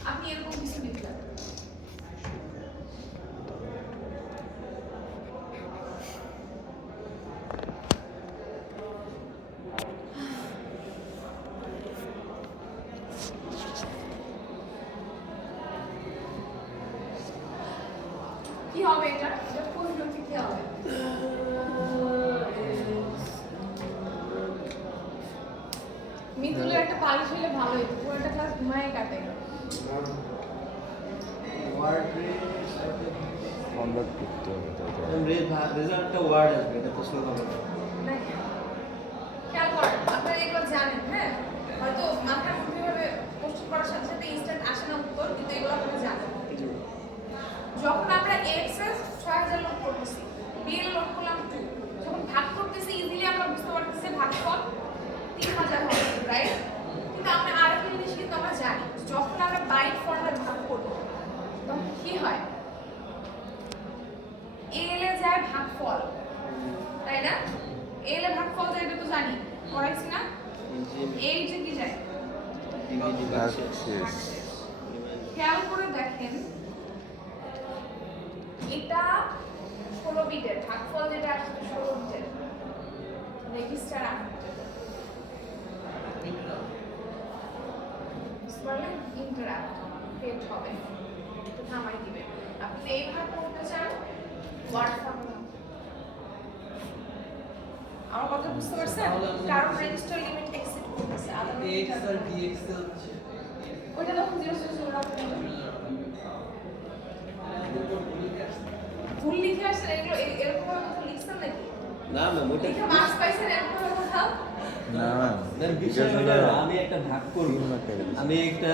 আপনি এরকম কিছু লিখলেন, কি হবে এটা? এটা পরিণতি কি হবে? মিথু চুলের একটা পালিশ হলে ভালো হতো, পুরো একটা ক্লাস ঘুমায় কাটে। কনভার্ট করতে হবে তাহলে। রেজাল্টটা ওয়ার্ড আসবে, এটা তো স্লো হবে না। দেখেন, খেয়াল করেন, আপনারা এগুলো জানেন, হ্যাঁ? হয়তো মাথার মধ্যে ভাবে কোশ্চেন করার সাথে সাথে ইনস্ট্যান্ট আসে না উত্তর, কিন্তু এগুলো আপনারা জানেন। যখন আমরা এক্স এর 6000 লোড করতেছি, বি এর লোড করলাম 2, যখন ভাগ করতেছি ইজিলি আমরা বুঝতে পারতেছি ভাগফল 3000 হবে, রাইট? কিন্তু আমরা আরেকটা জিনিস কিন্তু আমরা জানি, যখন আমরা বাইট ফর্মে ভাগ করব তখন কি হয়? এল এ যায় ভাগফল, তাই না? এল এ ভাগফল যায়, এটা তো জানি, পড়াইছি না? এই যে কি যায়? ভাগশেষ। খেয়াল করে দেখেন, এটা 16 বিটের ভাগফল, যেটা আসলে 16 বিটের রেজিস্টার 8 বিটের। বুঝলেন? ইন্টারাক্ট ফেট হবে, তো থামাই দিবেন। আপনি এই ভাগ করতে চান ওয়ার্ড ফর্মুলা। আমার কথা বুঝতে পারছেন? কারণ রেজিস্টার লিমিট এক্সিড করতেছে, এক্স আর ডিএক্স এর হচ্ছে ওইটা তখন 0 0 0 রাখবেন। ভুল লিখে আসছেন, এগুলো এরকম ভাবে কোথাও লিখছেন নাকি? না ম্যাম, ওইটা লিখে মার্কস পাইছেন এরকম ভাবে কোথাও? না ম্যাম, বিষয় হলো আমি একটা ভাগ করব, আমি একটা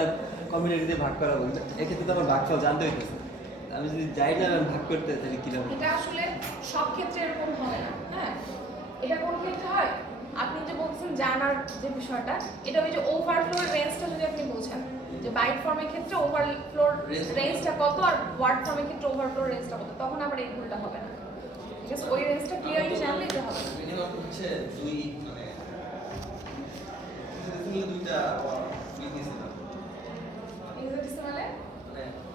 কমিউনিটিতে ভাগ করাবো, এক্ষেত্রে তো আমার ভাগফল জানতে হইতেছে। আমি যদি যাই না ম্যাম ভাগ করতে, তাহলে কি হবে? এটা আসলে সব ক্ষেত্রে এরকম হবে না, হ্যাঁ? এটা কোন ক্ষেত্রে হয়? আপনি যে বলছেন জানার যে বিষয়টা, এটা ওই যে ওভারফ্লোর রেঞ্জটা যদি আপনি বোঝেন, যে বাইট ফর্মের ক্ষেত্রে ওভারফ্লোর রেঞ্জটা কত আর ওয়ার্ড ফর্মের ক্ষেত্রে ওভারফ্লোর রেঞ্জটা কত, তখন আবার এই ভুলটা হবে না। ঠিক আছে, ওই রেঞ্জটা ক্লিয়ারলি জানলে এটা হবে না। মিনিমাম হচ্ছে দুই, মানে তুমি দুইটা লিখেছিলাম, এক্সাক্টলি মানে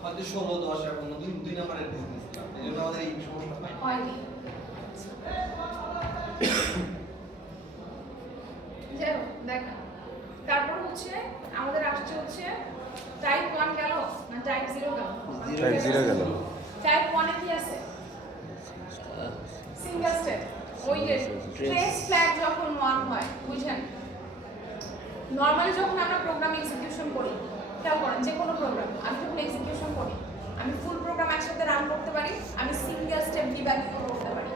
হয়তো 16 10 এরকম দুই নাম্বারের লিখেছিলাম, এই জন্য আমাদের এই সমস্যা হয়। হয়নি। যাই হোক, দেখেন, তারপর হচ্ছে আমাদের আসছে হচ্ছে টাইপ 1 গেল না টাইপ 0 গেল? Type 0 গেল। টাইপ 1 এ কি আছে? Single step. ওই যে ট্রেস ফ্ল্যাগ যখন 1 হয়, বুঝেন? নরমালি যখন আমরা প্রোগ্রাম এক্সিকিউশন করি, খেয়াল করেন, যে কোনো প্রোগ্রাম আমি যখন এক্সিকিউশন করি, আমি ফুল প্রোগ্রাম একসাথে রান করতে পারি, আমি সিঙ্গেল স্টেপ ডিবাগিং করতে পারি।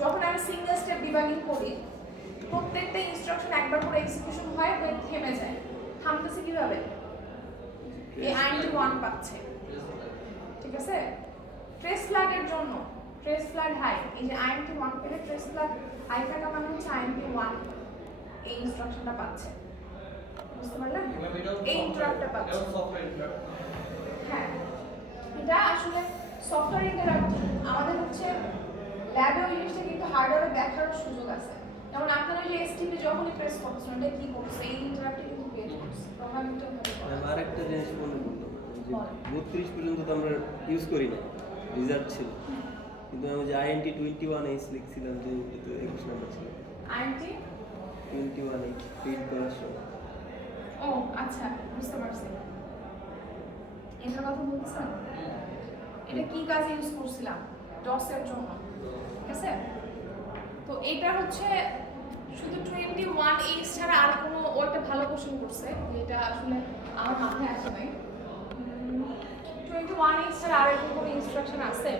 যখন আমি সিঙ্গেল স্টেপ ডিবাগিং করি, প্রত্যেকটা ইনস্ট্রাকশন একবার করে এক্সিকিউশন হয়, হয়ে থেমে যায়। থামতেছে কিভাবে? এই আইনটি 1 পাচ্ছে, ঠিক আছে? ট্রেস ফ্ল্যাগের জন্য ট্রেস ফ্ল্যাগ হাই, এই যে আইনটি 1 পেলে ট্রেস ফ্ল্যাগ হাই থাকা মানে হচ্ছে আইনটি 1 এই ইনস্ট্রাকশনটা পাচ্ছে। বুঝতে পারলেন? এই ইন্টারাপ্টটা পাচ্ছে। এটাও সফটওয়্যার ইন্টারাপ্ট। হ্যাঁ, এটা আসলে সফটওয়্যার ইন্টারাপ্ট আমাদের হচ্ছে ল্যাবে ওই জিনিসটা কিন্তু হার্ডওয়্যারে দেখার সুযোগ আছে। যেমন আপনারা যে এসটিপি যখনই প্রেস করছেন, এটা কি করছে? এই ইন্টারাপ্টে কিন্তু ক্রিয়েট করছে, প্রোগ্রামিংটা ভাবে করা ম্যাম, আরেকটা জিনিস মনে পড়লো, যে বলেন। 32 পর্যন্ত তো আমরা ইউজ করি না, রিজার্ভ ছিল, কিন্তু আমি যে আইএনটি 21H লিখছিলাম, যে ওটা তো 21 নাম্বার ছিল। আইনটি 21H ফিড করার সময় ও আচ্ছা, বুঝতে পারছি। এটার কথা বলছেন? এটা কি কাজে ইউজ করছিলাম? ডসের জন্য, ঠিক আছে? তো এটা হচ্ছে শুধু 21H ছাড়া আর কোনো, ওটা ভালো কোশ্চেন করছে, যেটা আসলে আমার মাথায় আসে নাই। 21H ছাড়া আর এরকম কোনো ইনস্ট্রাকশন আছে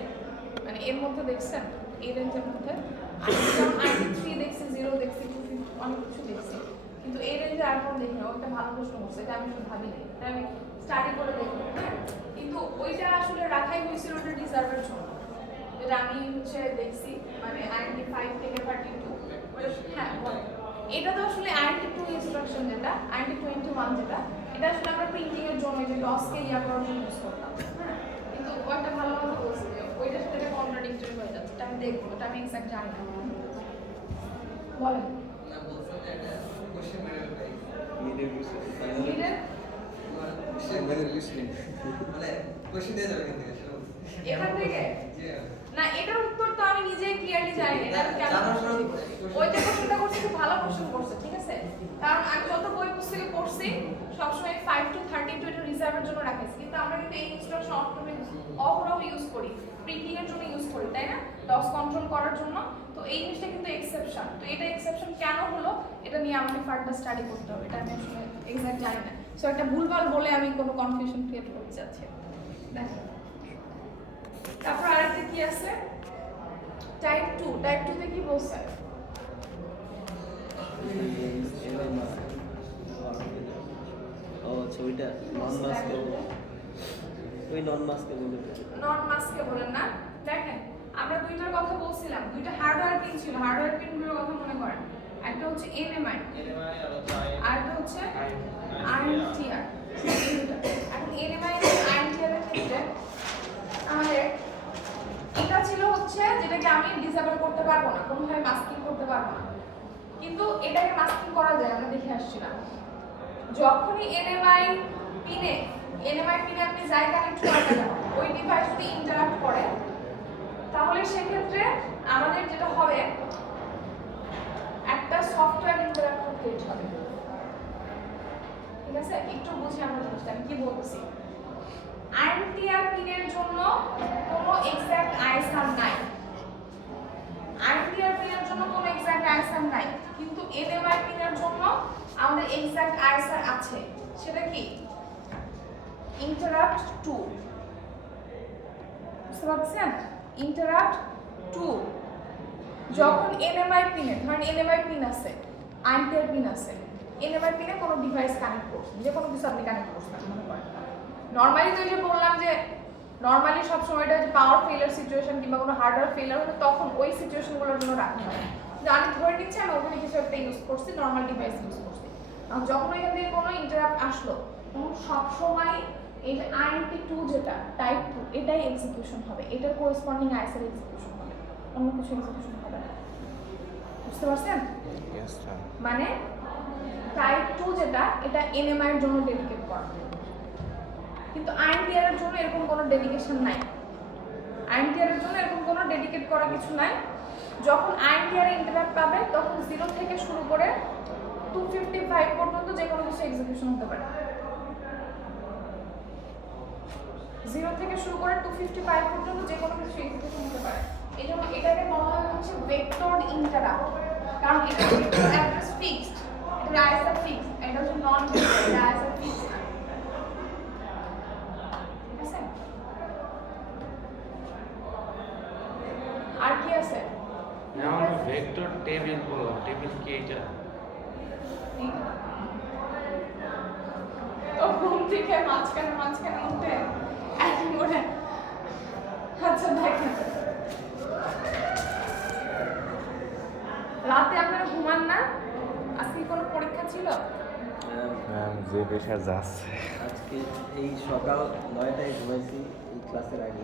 মানে এর মধ্যে দেখছেন, এই রেঞ্জের মধ্যে? আমি যেমন ID3 দেখছি, 0 দেখছি, 250 অনেক কিছু দেখছি, কিন্তু এই রেঞ্জে আর কোনো দেখি না। ওটা ভালো প্রশ্ন করছে, এটা আমি শুধু ভাবি নাই, তাই আমি স্টাডি করে দেখবো, হ্যাঁ? কিন্তু ওইটা আসলে রাখাই হয়েছিল ওটা ডিজার্ভের জন্য, যেটা আমি হচ্ছে দেখছি, মানে ID5 থেকে 32, হ্যাঁ বলে। এটা তো আসলে ID2 ইনস্ট্রাকশন, যেটা ID21 যেটা, এটা আসলে আমরা প্রিন্টিং এর জন্য, যে ডসকে ইয়া করার জন্য ইউজ করতাম, হ্যাঁ? কিন্তু ওইটা ভালো ভালো বলছে যে ওইটার সাথে কন্ট্রাডিক্টরি হয়ে যাচ্ছে, এটা আমি দেখবো, এটা আমি এক্সাক্ট জানি না। বলেন। না বলছেন যে এটা কোশ্চেন মেরে টাইপ, মিডল কিছু ফাইনাল মিডল মানে কোশ্চেন দিয়ে যাবে কিন্তু সেটা বলছি। এখান থেকে জি না, এটার উত্তর তো আমি নিজেই ক্লিয়ারলি জানি না, এটা আমি কেন জানার প্রশ্ন পরেও করছি। ওই যে কোশ্চেনটা করছে খুব ভালো কোশ্চেন করছে, ঠিক আছে? কারণ আমি যত বই পুস্তকে পড়ছি সবসময় 5 to 32 এটা রিজার্ভের জন্য রাখেছি, কিন্তু আমরা কিন্তু এই ইনস্ট্রাকশন অহরহ ইউজ করি, প্রিন্টিং এর জন্য ইউজ করি, তাই না? লস কন্ট্রোল করার জন্য। তো এই জিনিসটা কিন্তু এক্সেপশন। তো এটা এক্সেপশন কেন হলো এটা নিয়ে আমাকে ফার্দার স্টাডি করতে হবে, এটা আমি আসলে এক্সাক্ট জানি না। সো একটা ভুলভাল বলে আমি কোনো কনফিউশন ক্রিয়েট করতে চাচ্ছি। দেখেন তারপর আরেকটা কি আছে, টাইপ 2। টাইপ 2 তে কি বলছে? ও আচ্ছা, ওইটা নন মাস্কে, ওই নন মাস্কে বলে নন মাস্কে বলেন না। দেখেন আমরা দুইটার কথা বলছিলাম, দুইটা হার্ডওয়্যার পিন ছিল, হার্ডওয়্যার পিনগুলোর কথা মনে করেন। একটা হচ্ছে NMI আর একটা হচ্ছে INTR। এখন NMI এবং INTR এর ক্ষেত্রে আমাদের এটা ছিল হচ্ছে যেটাকে আমি ডিসেবল করতে পারবো না, কোনোভাবে মাস্কিং করতে পারবো না, কিন্তু এটাকে মাস্কিং করা যায়। আমরা দেখে আসছিলাম যখনই NMI পিনে আপনি যাই কানেক্ট করেন না, ওই ডিভাইস যদি ইন্টারাপ্ট করে তাহলে সেক্ষেত্রে আমাদের যেটা হবে একটা সফটওয়্যার ইন্টারাপ্ট ক্রিয়েট হবে। ঠিক আছে, একটু বুঝে আমরা জিনিসটা আমি কি বলতেছি। INTR পিনের জন্য কোনো এক্সাক্ট আইএসআর নাই, INTR পিনের জন্য কোনো এক্সাক্ট আইএসআর নাই, কিন্তু NMI পিনের জন্য আমাদের এক্সাক্ট আইএসআর আছে। সেটা কি? ইন্টারাপ্ট 2। বুঝতে পারছেন? ইন্টারাপ্ট 2 যখন NMI পিনে, ধরেন NMI পিন আছে, INTR পিন আছে, NMI পিনে কোনো ডিভাইস কানেক্ট করছেন, যে কোনো কিছু আপনি কানেক্ট করছেন মনে করেন। নরমালি তো যে বললাম যে নরমালি সব সময়টা যে পাওয়ার ফেলিয়ার সিচুয়েশন কিংবা কোনো হার্ডওয়্যার ফেলিয়ার হলে তখন ওই সিচুয়েশনগুলোর জন্য রাখা হয়। কিন্তু আমি ধরে নিচ্ছি আমি ওখানে কিছু একটা ইউজ করছি, নর্মাল ডিভাইস ইউজ করছি। আর যখন ওইখান থেকে কোনো ইন্টারাপ্ট আসলো তখন সবসময় এই যে INT2 যেটা টাইপ 2 এটাই এক্সিকিউশন হবে, এটার করেসপন্ডিং আইএসআর এক্সিকিউশন হবে, অন্য কিছু এক্সিকিউশন হবে না। বুঝতে পারছেন? Yes sir. মানে টাইপ 2 যেটা এটা NMI এর জন্য ডেডিকেট করা, কিন্তু INTR এর জন্য এরকম কোনো ডেডিকেশন নাই। INTR এর জন্য এরকম কোনো ডেডিকেট করা কিছু নাই। যখন INTR এ ইন্টারাপ্ট পাবে তখন 0 থেকে শুরু করে 255 পর্যন্ত যে কোনো কিছু এক্সিকিউশন হতে পারে। 0 থেকে শুরু করে 255 পর্যন্ত যে কোনো কিছু এক্সিকিউশন হতে পারে। এই জন্য এটাকে বলা হয় হচ্ছে ভেক্টরড ইন্টারাপ্ট, কারণ এটা ভেক্টর অ্যাড্রেস ফিক্সড, এটা আইএসআর ফিক্সড, এটা হচ্ছে নন ভেক্টর, এটা আইএসআর ফিক্সড না। ঠিক আছে? আর কি আছে? আমরা ভেক্টর টেবিল বললাম, টেবিল কি এটা? তো ঘুম থেকে মাঝখানে উঠে একই করে। আচ্ছা দেখেন রাতে আপনারা ঘুমান না? আজকে কোনো পরীক্ষা ছিল? ম্যাম যে দেখা যাচ্ছে। আজকে এই সকাল 9টায় ঘুমাইছি এই ক্লাসের আগে।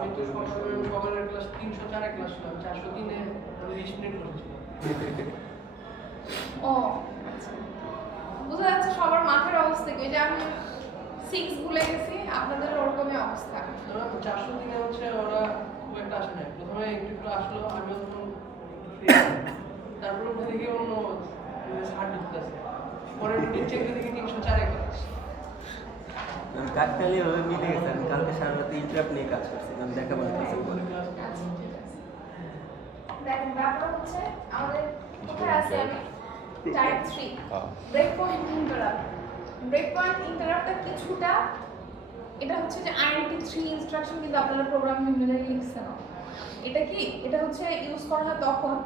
আমি তো সকালের ক্লাস 304 ক্লাস ছিলাম, 403 এ 20 মিনিট করেছিলাম। ও আচ্ছা, বোঝা যাচ্ছে সবার মাথার অবস্থা কি। ওই যে আমি 6 ভুলে গেছি, আপনাদের ওরকমই অবস্থা। 403 এ হচ্ছে ওরা খুব একটা আসে না, প্রথমে একটু আসলো, আমি তখন তারপরে উঠে দেখি অন্য স্যার ঢুকতেছে, পরে রুটিন চেক করে দেখি 304 ক্লাস। কাকতালি ভাবে মিলে গেছে। আমি কালকে সারা রাতে ইন্টারাপ্ট নিয়ে কাজ করছি, আমি দেখাবো ক্লাসে পরে। আচ্ছা ঠিক আছে। দেখেন ব্যাপার হচ্ছে আমাদের কোথায় আছে আমি type 3 break point interrupt. Break point ইন্টারাপ্টটা কিছুটা এটা হচ্ছে যে INT3 ইনস্ট্রাকশন, কিন্তু আপনারা প্রোগ্রাম মেমোরি লিখছেন না। এটা কি? এটা হচ্ছে ইউজ করা হয় তখন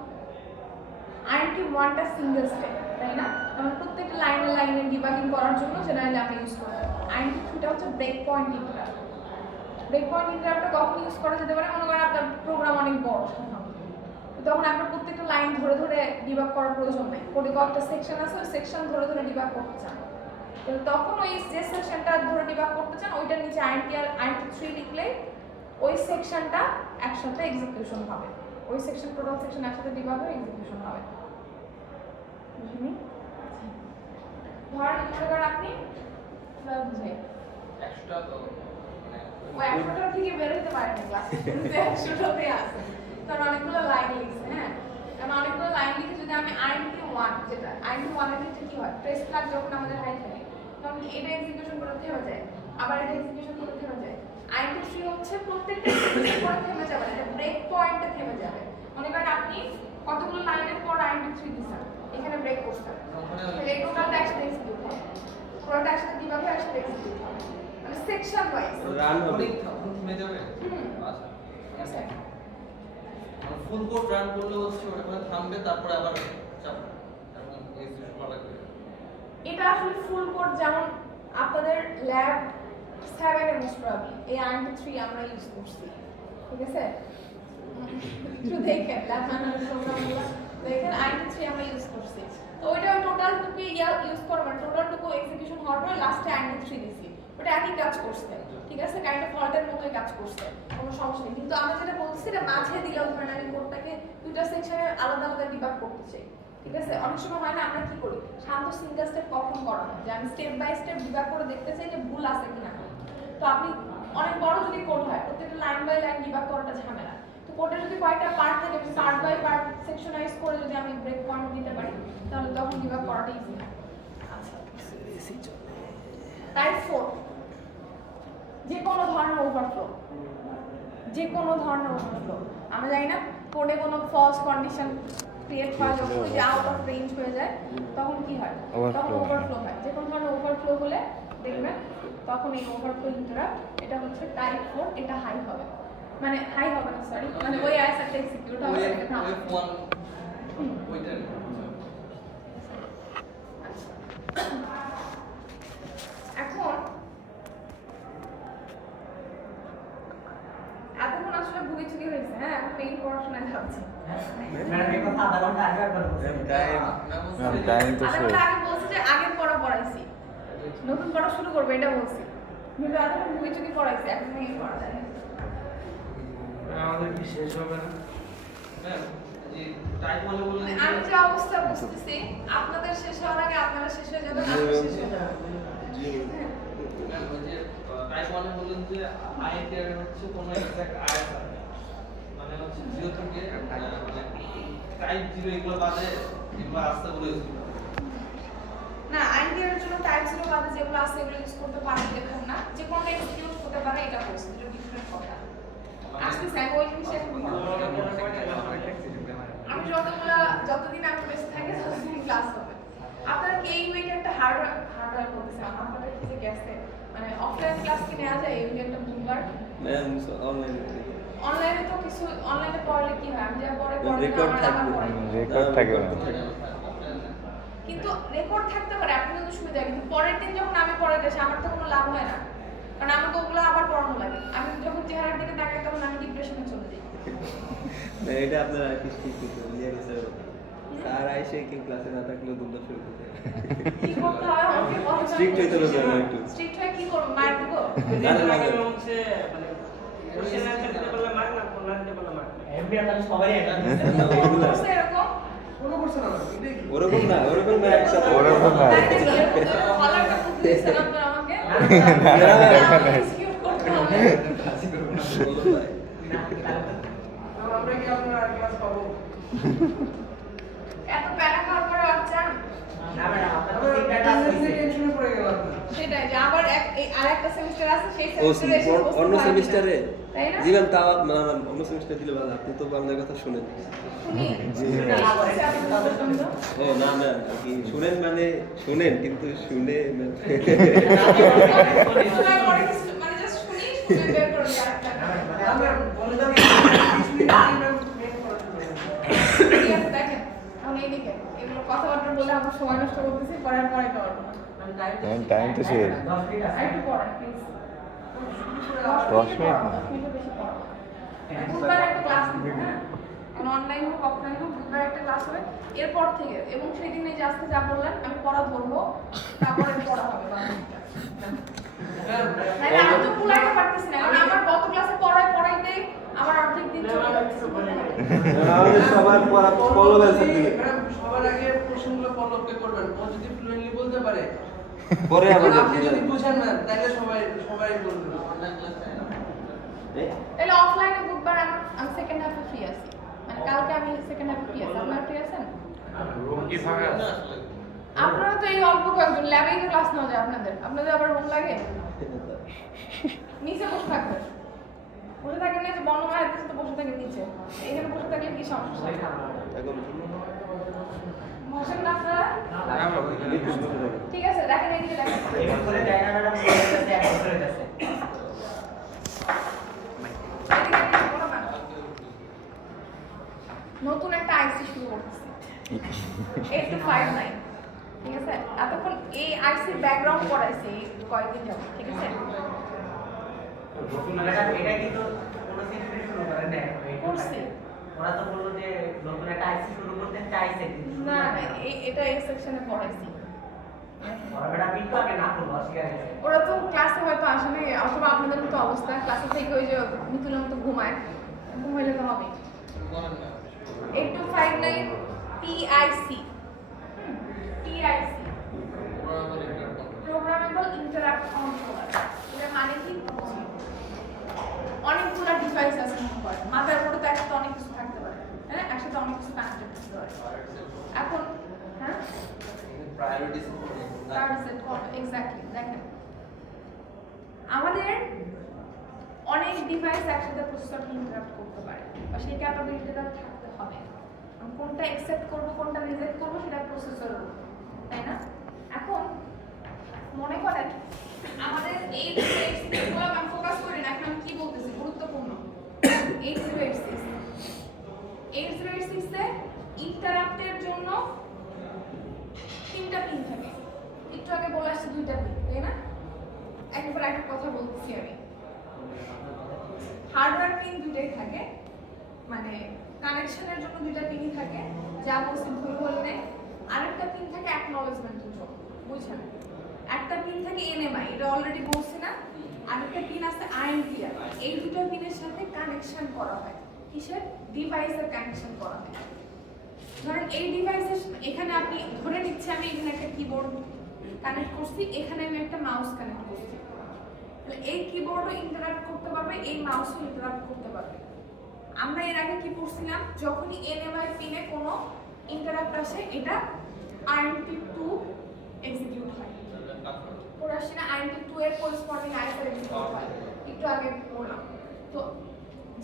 INT1টা সিঙ্গেল স্টেপ, তাই না? আমরা প্রত্যেকটা লাইনে ডিবাগিং করার জন্য জেনারেলি আমরা ইউজ করি। INT3টা হচ্ছে break point interrupt. Break point ইন্টারাপ্টটা কখন ইউজ করা যেতে পারে? মনে করেন আপনার প্রোগ্রাম অনেক বড়, তখন আপনার প্রত্যেকটা লাইন ধরে ধরে ডিবাগ করার প্রয়োজন নেই। কোডে কয়েকটা সেকশন আছে, ওই সেকশন ধরে ধরে ডিবাগ করতে চান, কিন্তু তখন ওই যে সেকশনটা ধরে ডিবাগ করতে চান ওইটার নিচে INT3 লিখলেই ওই সেকশনটা একসাথে এক্সিকিউশন হবে। ওই সেকশন টোটাল সেকশন একসাথে ডিবাগ হয়ে এক্সিকিউশন হবে। বুঝুনি? ধরেন মনে করেন আপনি বুঝাই 100টা তো ও 100টা থেকে বের হতে পারে না ক্লাসে, কিন্তু 100টাতে আছে। তার অনেকগুলো লাইন লিখছে, হ্যাঁ, আমি অনেকগুলো লাইন লিখে যদি আমি INT1 যেটা INT1 এর ক্ষেত্রে কি হয়, প্রেস ফ্ল্যাগ যখন আমাদের হাই থাকে তখন এটা এক্সিকিউশন করতে হয়ে যায়, আবার এটা এক্সিকিউশন করতে হয়ে যায়, হচ্ছে প্রত্যেকটা সেন্টেন্সের পরে থেমে যাবে না, এটা ব্রেক পয়েন্টে থেমে যাবে। মনে করেন আপনি কতগুলো লাইনের পর INT3 দিচ্ছেন, এখানে ব্রেক করছেন, তাহলে এই টোটালটা একসাথে এক্সিকিউট হবে, পুরোটা একসাথে কিভাবে একসাথে এক্সিকিউট হবে, মানে সেকশন ওয়াইজ। রান হবে। থেমে যাবে। আচ্ছা। ঠিক আছে? ফুল কোড রান করলে হচ্ছে ওখানে থামবে, তারপরে আবার চাপবে, এবং এক্সিকিউট করা লাগবে। এটা আসলে ফুল কোড যেমন আপনাদের ল্যাব 7 এর মোস্ট প্রবাবলি এই INT3 আমরা ইউজ করছি, ঠিক আছে? একটু দেখেন ল্যাব ম্যানুয়াল প্রোগ্রামগুলো দেখেন, INT3 আমরা ইউজ করছি। তো ওইটা টোটালটুকু ইউজ করবেন, টোটালটুকু এক্সিকিউশন হওয়ার পর লাস্টে INT3 দিছি, ওটা একই কাজ করছে, ঠিক আছে? কাইন্ড অফ ফল্টের মতোই কাজ করছে, কোনো সমস্যা নেই। কিন্তু আমরা যেটা বলছি এটা মাঝে দিলেও ধরেন আমি কোডটাকে দুইটা সেকশনে আলাদা আলাদা ডিবাগ করতে চাই, ঠিক আছে? অনেক সময় হয় না, আমরা কি করি শান্ত সিঙ্গেল স্টেপ কখন করা হয় যে আমি স্টেপ বাই স্টেপ ডিবাগ করে দেখতে চাই যে ভুল আছে কিনা। তো আপনি অনেক বড় যদি কোড হয় প্রত্যেকটা লাইন বাই লাইন ডিবাগ করাটা ঝামেলা। তো কোডে যদি কয়েকটা পার্ট থাকে পার্ট বাই পার্ট সেকশনাইজ করে যদি আমি ব্রেক পয়েন্ট দিতে পারি তাহলে তখন ডিবাগ করাটা ইজি হয়। আচ্ছা, টাইপ 4 যে কোনো ধরনের ওভারফ্লো, যে কোনো ধরনের ওভারফ্লো। আমরা জানি না কোডে কোনো ফলস কন্ডিশন ক্রিয়েট হয় যখন ওই যে আউট অফ রেঞ্জ হয়ে যায় তখন কি হয়, তখন ওভারফ্লো হয়। যে কোনো ধরনের ওভারফ্লো হলে দেখবেন তখন এই ওভারফ্লো ইন্টারাপ্ট এটা হচ্ছে টাইপ 4, এটা হাই হবে, মানে হাই হবে না সরি, মানে ওই অ্যাসারটা এক্সিকিউট হবে এটা থামবে। ওয়েভ 1 ওইটা। এখন এতক্ষণ আসলে ভুগি চুরি হয়েছে, হ্যাঁ এখন মেইন পড়াশোনায় যাচ্ছে। টাইম তো আধা শেষ। ঘন্টা আগে বলছি যে আগের পড়া পড়াইছি, নতুন পড়া শুরু করবো এটা বলছি, কিন্তু এতক্ষণ ভুগি চুরি পড়াইছি, এখন মেইন পড়া যায়। আমাদের কি শেষ হবে না? ম্যাম যে টাইপ বলে বললেন যে আমি যে অবস্থা বুঝতেছি আপনাদের শেষ হওয়ার আগে আপনারা শেষ হয়ে যাবেন, আমরা শেষ হয়ে যাবো। ম্যাম ওই যে টাইপ 1 বললেন যে আইএনটি এর হচ্ছে কোনো এক্সাক্ট আনসার, মানে হচ্ছে 0 থেকে মানে টাইপ 0 এগুলো বাদে এগুলো আসতে বলেছিল। না আইনটি এর জন্য টাইপ 0 বাদে যেগুলো আছে এগুলো ইউজ করতে পারেন দেখুন না, যে কোনটা এক্সিকিউট করতে পারে এটা বলছি, এটা ডিফারেন্ট কথা। আজকে স্যার ওই জিনিসটা এখন আমি যতদিন আমি বেঁচে থাকি ততদিন ক্লাস হবে। আপনারা কি এই উইকে একটা হার্ডওয়্যার করতেছেন, আপনাদের কি যে গেছে মানে অফলাইন ক্লাস কি নেওয়া যায় এই উইকে বুধবার? ম্যাম অনলাইনে অনলাইনে তো কিছু অনলাইনে পড়লে কি হয়, আমি যা পড়ে পড়লে রেকর্ড আমার থাকবে, পড়ে। রেকর্ড থাকবে না। কিন্তু রেকর্ড থাকতে পারে আপনাদের তো সুবিধা, কিন্তু পরের দিন যখন আমি পড়াইতে আসি আমার তো কোনো লাভ হয় না, কারণ আমাকে ওগুলো আবার পড়ানো লাগে। আমি যখন চেহারার দিকে তাকাই তখন আমি ডিপ্রেশনে চলে যাই। না এটা আপনার আর কি ঠিক আছে নিয়ে গেছে স্যার আইসে কি ক্লাসে না থাকলেও দুটো শুরু করতে কি করতে হয় আমাকে বলতে হবে। স্ট্রিক্ট হইতে হবে না একটু স্ট্রিক্ট হয়ে কি করব, মার দিব? না না না হচ্ছে মানে কোশ্চেন অ্যানসার দিতে বললে মার্ক না, কোন দিতে বললে মার্ক এমবি তাহলে সবাই করছে এরকম কোনো করছে না এটাই কি? ওরকম না একসাথে ওরকম না। তাই নাকি? এরকম ভালোটা বুদ্ধি দিয়েছেন আপনারা আমাকে। এক্সিকিউট করতে হবে। আমরা কি আপনার আর ক্লাস পাবো? এত প্যারা খাওয়ার পরে বাচ্চা আমরা টেনশনে পড়ে গেলাম। সেটাই যে আবার আরেকটা সেমিস্টার আছে সেই ও সেমিস্টারে এসে বসতে অন্য পারবে না। সেমিস্টারে তাই না? জীবন তাও না না অন্য সেমিস্টার দিলে ভালো আপনি তো বাংলার কথা শুনেন শুনি জি। ও না না আর কি শুনেন মানে শুনেন কিন্তু শুনে না। শোনার পরে কিছু মানে জাস্ট শুনি শুনে বের করে দিই আরেকটা। আমরা বলে দাও 20 মিনিট আমরা মেন পড়াশোনা করব। ঠিক আছে দেখেন এখন এইদিকে এগুলো কথাবার্তা বলে আমরা সময় নষ্ট করতেছি, পরে আর পড়াইতে পারবো না। টাইম তো শেষ। আরেকটু পড়ান প্লিজ। 10 মিনিট না। 10 মিনিট বেশি পড়াবো। বুধবার একটা ক্লাস হবে, হ্যাঁ অনলাইন হোক অফলাইন হোক বুধবার একটা ক্লাস হবে এরপর থেকে, এবং সেই দিন এই যে আজকে যা বললেন আমি পড়া ধরবো তারপরে পড়া হবে বাংলাটা। আমি তো পুরাইতে পারতেছি না, কারণ আমার গত ক্লাসে পড়াইতেই আমার অর্ধেক দিন চলে যাচ্ছে। আমাদের সবার পড়া পড়লো স্যার দিকে ম্যাম সবার আগে প্রশ্নগুলো পলককে করবেন, ও যদি ফ্লুয়েন্টলি বলতে পারে পরে আমাদের আপনি যদি বুঝেন না তাহলে সবাই বলবে অনলাইন ক্লাস তাহলে অফলাইনে বুধবার আমি সেকেন্ড হাফে ফ্রি আছি, মানে কালকে আমি সেকেন্ড হাফে ফ্রি আছি, আপনারা ফ্রি আছেন? রুম কি ফাঁকা আছে? আপনারা তো এই অল্প কয়েকজন ল্যাবেই তো ক্লাস নেওয়া যায় আপনাদের আবার রুম লাগে নিচে বসে থাকবেন। সমস্যা এখন মোশন না আপনারা ঠিক আছে দেখেন এদিকে দেখেন এবার করে দেয় না ম্যাডাম বলতেছে এক বছর হইতাছে এদিকে দেখেন, বলো না। নতুন একটা আইসি শুরু করতেছি 8259 ঠিক আছে এতক্ষণ এই আইসির ব্যাকগ্রাউন্ড পড়াইছি কয়েকদিন যাবত ঠিক আছে ম্যাডাম এটা কিন্তু কোনো সিস্টেম শুরু করেন না করছি ওরা তো বললো যে নতুন একটা আইসি শুরু করতে চাইছে না না এটা এই সেকশনে পড়াইছি ওরা ম্যাডাম কিন্তু আগে না করলো অস্বীকার করেছে ওরা তো ক্লাসে হয়তো আসলে অথবা আপনাদের মতো অবস্থা ক্লাসে থেকে ওই যে মিতুলের মতো ঘুমায় ঘুমাইলে তো হবে 8259 PIC প্রোগ্রামেবল ইন্টারাপ্ট কন্ট্রোলার এর মানে কি অনেকগুলো ডিভাইস আছে মনে করেন মাদারবোর্ডে তো একসাথে অনেক কিছু থাকতে পারে হ্যাঁ একসাথে অনেক কিছু কানেক্টেড থাকতে পারে এখন হ্যাঁ প্রায়োরিটি সেট করবে এক্স্যাক্টলি দেখেন আমাদের অনেক ডিভাইস একসাথে প্রসেসরকে ইন্টারাপ্ট করতে পারে বা সেই ক্যাপাবিলিটিটা থাকতে হবে আমি কোনটা অ্যাকসেপ্ট করব কোনটা রিজেক্ট করব সেটা প্রসেসরের উপর তাই না এখন মনে করেন আমাদের এই গুলো আমি ফোকাস করি না এখন আমি কি বলতেছি গুরুত্বপূর্ণ 8086 এ ইন্টারাপ্টের জন্য তিনটা পিন থাকে একটু আগে বলে আসছি দুইটা পিন তাই না একবার একটা কথা বলতেছি আমি হার্ডওয়্যার পিন দুইটাই থাকে মানে কানেকশনের জন্য দুইটা পিনই থাকে যা বলছি ভুল বললে আরেকটা পিন থাকে অ্যাকনলেজমেন্টের জন্য বুঝছেন একটা পিন থাকে এনএমআই এটা অলরেডি বলছি না আরেকটা পিন আছে আইএমপিআর এই দুটো পিনের সাথে কানেকশন করা হয় কিসের ডিভাইসের কানেকশন করা হয় ধরেন এই ডিভাইসের এখানে আপনি ধরে নিচ্ছে আমি এখানে একটা কিবোর্ড কানেক্ট করছি এখানে আমি একটা মাউস কানেক্ট করছি তাহলে এই কিবোর্ডও ইন্টারাপ্ট করতে পারবে এই মাউসও ইন্টারাপ্ট করতে পারবে আমরা এর আগে কি পড়ছিলাম যখনই এনএমআই পিনে কোনো ইন্টারাপ্ট আসে এটা INT2 এক্সিকিউট হয় পড়াচ্ছি না INT2 এর করেসপন্ডিং আইএসআর এক্সিকিউট হয় একটু আগে পড়লাম তো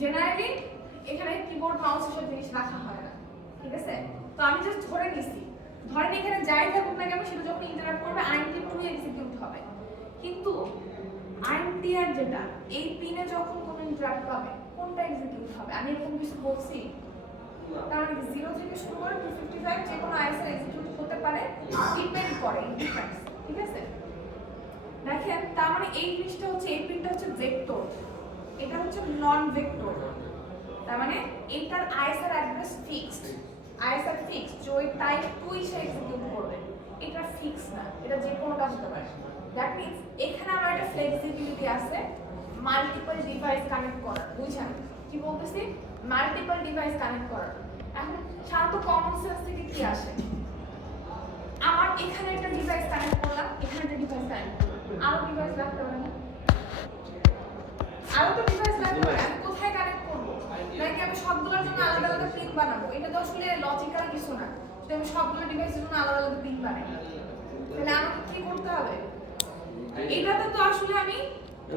জেনারেলি এখানে কিবোর্ড মাউস এসব জিনিস রাখা হয় না ঠিক আছে তো আমি জাস্ট ধরে নিছি ধরেন এখানে যাই থাকুক না কেন সেটা যখন ইন্টারাপ্ট করবে INT2 এক্সিকিউট হবে কিন্তু INTR যেটা এই পিনে যখন কোনো ইন্টারাপ্ট পাবে কোনটা এক্সিকিউট হবে আমি এরকম কিছু বলছি কারণ 0 থেকে শুরু করে 255 যে কোনো আইএসআর এক্সিকিউট হতে পারে ডিপেন্ড করে ডিভাইস ঠিক আছে দেখেন তার মানে এই জিনিসটা হচ্ছে এই পিনটা হচ্ছে ভেক্টর এটা হচ্ছে নন ভেক্টর তার মানে এটার ISR address fixed ISR fixed যে ওই টাইপ 2 সে এক্সিকিউট করবে এটা ফিক্স না এটা যে কোনোটা হতে পারে দ্যাট মিন্স এখানে আমার একটা ফ্লেক্সিবিলিটি আছে মাল্টিপল ডিভাইস কানেক্ট করার বুঝছেন কি বলতেছি মাল্টিপল ডিভাইস কানেক্ট করার এখন সাধারণত কমন সেন্স থেকে কি আসে আমার এখানে একটা ডিভাইস কানেক্ট করলাম এখানে একটা ডিভাইস কানেক্ট করলাম আরো ডিভাইস রাখতে পারে না আরো তো ডিভাইস রাখতে পারে আমি কোথায় কানেক্ট করবো নাকি আমি সবগুলোর জন্য আলাদা আলাদা পিন বানাবো এটা তো আসলে লজিক্যাল কিছু না যদি আমি সবগুলো ডিভাইসের জন্য আলাদা আলাদা পিন বানাই তাহলে আমাকে কি করতে হবে এটাতে তো আসলে আমি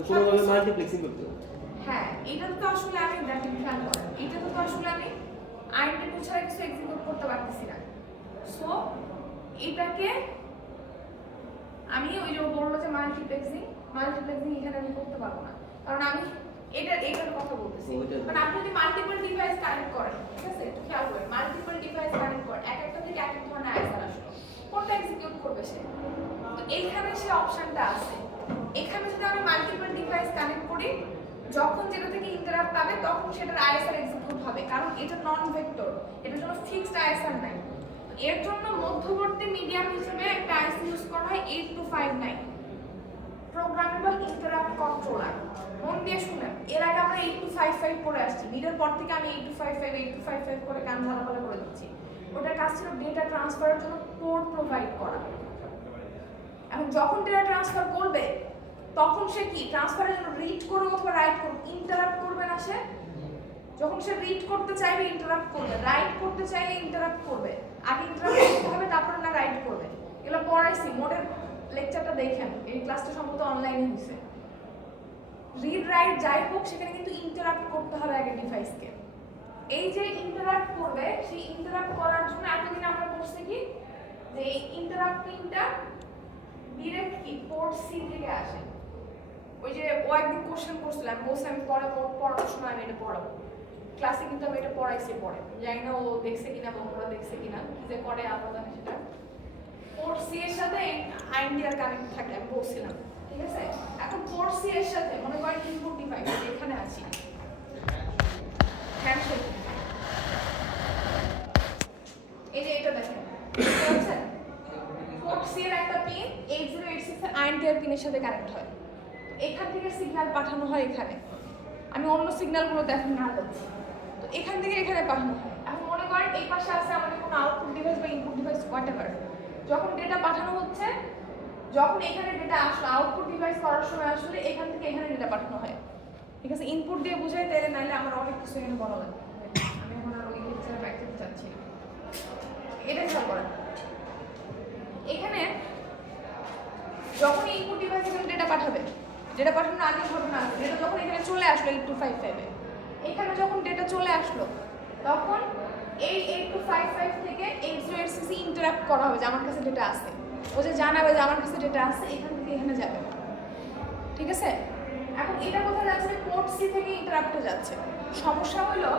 কোনোভাবে মাল্টিপ্লেক্সিং করতে হবে হ্যাঁ এটাতে তো আসলে আমি দেখেন খেয়াল করেন এটাতে তো আসলে আমি INT2 ছাড়া কিছু এক্সিকিউট করতে পারতেছি না সো এটাকে আমি ওই যে বললো যে মাল্টিপ্লেক্সিং এখানে আমি করতে পারবো না কারণ আমি এটার কথা বলতেছি মানে আপনি যদি মাল্টিপল ডিভাইস কানেক্ট করেন ঠিক আছে একটু খেয়াল করেন মাল্টিপল ডিভাইস কানেক্ট করেন এক একটা থেকে এক এক ধরনের আইএসআর আসলো কোনটা এক্সিকিউট করবে সে তো এইখানে সে অপশনটা আছে এখানে যদি আমি মাল্টিপল ডিভাইস কানেক্ট করি যখন যেটা থেকে ইন্টারাপ্ট পাবে তখন সেটার আইএসআর এক্সিকিউট হবে কারণ এটা নন ভেক্টর এটার জন্য ফিক্সড আইএসআর নাই এর জন্য মধ্যবর্তী মিডিয়াম হিসেবে একটা আইসি ইউজ করা হয় 8259 প্রোগ্রামেবল ইন্টারাপ্ট কন্ট্রোলার মন দিয়ে শুনেন এর আগে আমরা 8255 পড়ে আসছি ভিডিওর পর থেকে আমি 8255 করে কান ঝালাপালা করে দিচ্ছি ওটার কাজ ছিল ডেটা ট্রান্সফারের জন্য পোর্ট প্রোভাইড করা এখন যখন ডেটা ট্রান্সফার করবে তখন সে কি ট্রান্সফারের জন্য রিড করবে অথবা রাইট করবে ইন্টারাপ্ট করবে না সে যখন সে রিড করতে চাইবে ইন্টারাপ্ট করবে রাইট করতে চাইলে ইন্টারাপ্ট করবে আগে ইন্টারাপ্ট করতে হবে তারপর না রাইট করবে এগুলো পড়াইছি মোডের লেকচারটা দেখেন এই ক্লাসটা সম্ভবত অনলাইনে হয়েছে রিড রাইট যাই হোক সেখানে কিন্তু ইন্টারাপ্ট করতে হবে আগে ডিভাইসকে এই যে ইন্টারাপ্ট করবে সেই ইন্টারাপ্ট করার জন্য এতদিন আমরা বলছি কি যে এই ইন্টারাপ্ট পিনটা ডিরেক্ট কি পোর্ট সি থেকে আসে। ওই যে ও একদিন কোশ্চেন করছিলাম, বলছি আমি পরে পড়ানোর সময় আমি এটা পড়াবো, ক্লাসে কিন্তু আমি এটা পড়াইছি পরে, জানি না ও দেখছে কিনা বন্ধুরা দেখছে কিনা, কি যে করে আমরা জানি সেটা। পোর্ট সি এর সাথে আইএনডিআর কানেক্ট থাকে আমি বলছিলাম, ঠিক আছে। এখন পোর্ট সি এর সাথে মনে করেন ইনপুট ডিভাইস এখানে আছে, হ্যান্ডশেক, এই যে এটা দেখেন বুঝতে পারছেন, পোর্ট সি এর একটা পিন 8086 এর আইএনডিআর পিনের সাথে কানেক্ট হয়। এখান থেকে সিগন্যাল পাঠানো হয় এখানে, আমি অন্য সিগন্যালগুলো দেখেন না যাচ্ছি, তো এখান থেকে এখানে পাঠানো হয়। এখন মনে করেন এই পাশে আছে আমাদের কোনো আউটপুট ডিভাইস বা ইনপুট ডিভাইস হোয়াটএভার, যখন ডেটা পাঠানো হচ্ছে, যখন এখানে ডেটা আসলো আউটপুট ডিভাইস করার সময় আসলে এখান থেকে এখানে ডেটা পাঠানো হয়, ঠিক আছে। ইনপুট দিয়ে বুঝাই তাইলে, নাইলে আমার অনেক কিছু এখানে বলা লাগবে, আমি এখন আর ওই লেকচারে ব্যাক করতে চাচ্ছি না। এটা খেয়াল করেন, এখানে যখন ইনপুট ডিভাইস এখানে ডেটা পাঠাবে, ডেটা পাঠানোর আগে ঘটনা আছে, ডেটা যখন এখানে চলে আসলো 8255 এ, এখানে যখন ডেটা চলে আসলো তখন এই 8255 থেকে 8086 ইন্টারাপ্ট করা হবে যে আমার কাছে ডেটা আছে, ও যে জানাবে যে আমার কাছে ডেটা আছে, এখান থেকে এখানে যাবে, ঠিক আছে। এখন এটা কোথায় যাচ্ছে, পোর্ট সি থেকে ইন্টারাপ্টে যাচ্ছে। সমস্যা হলো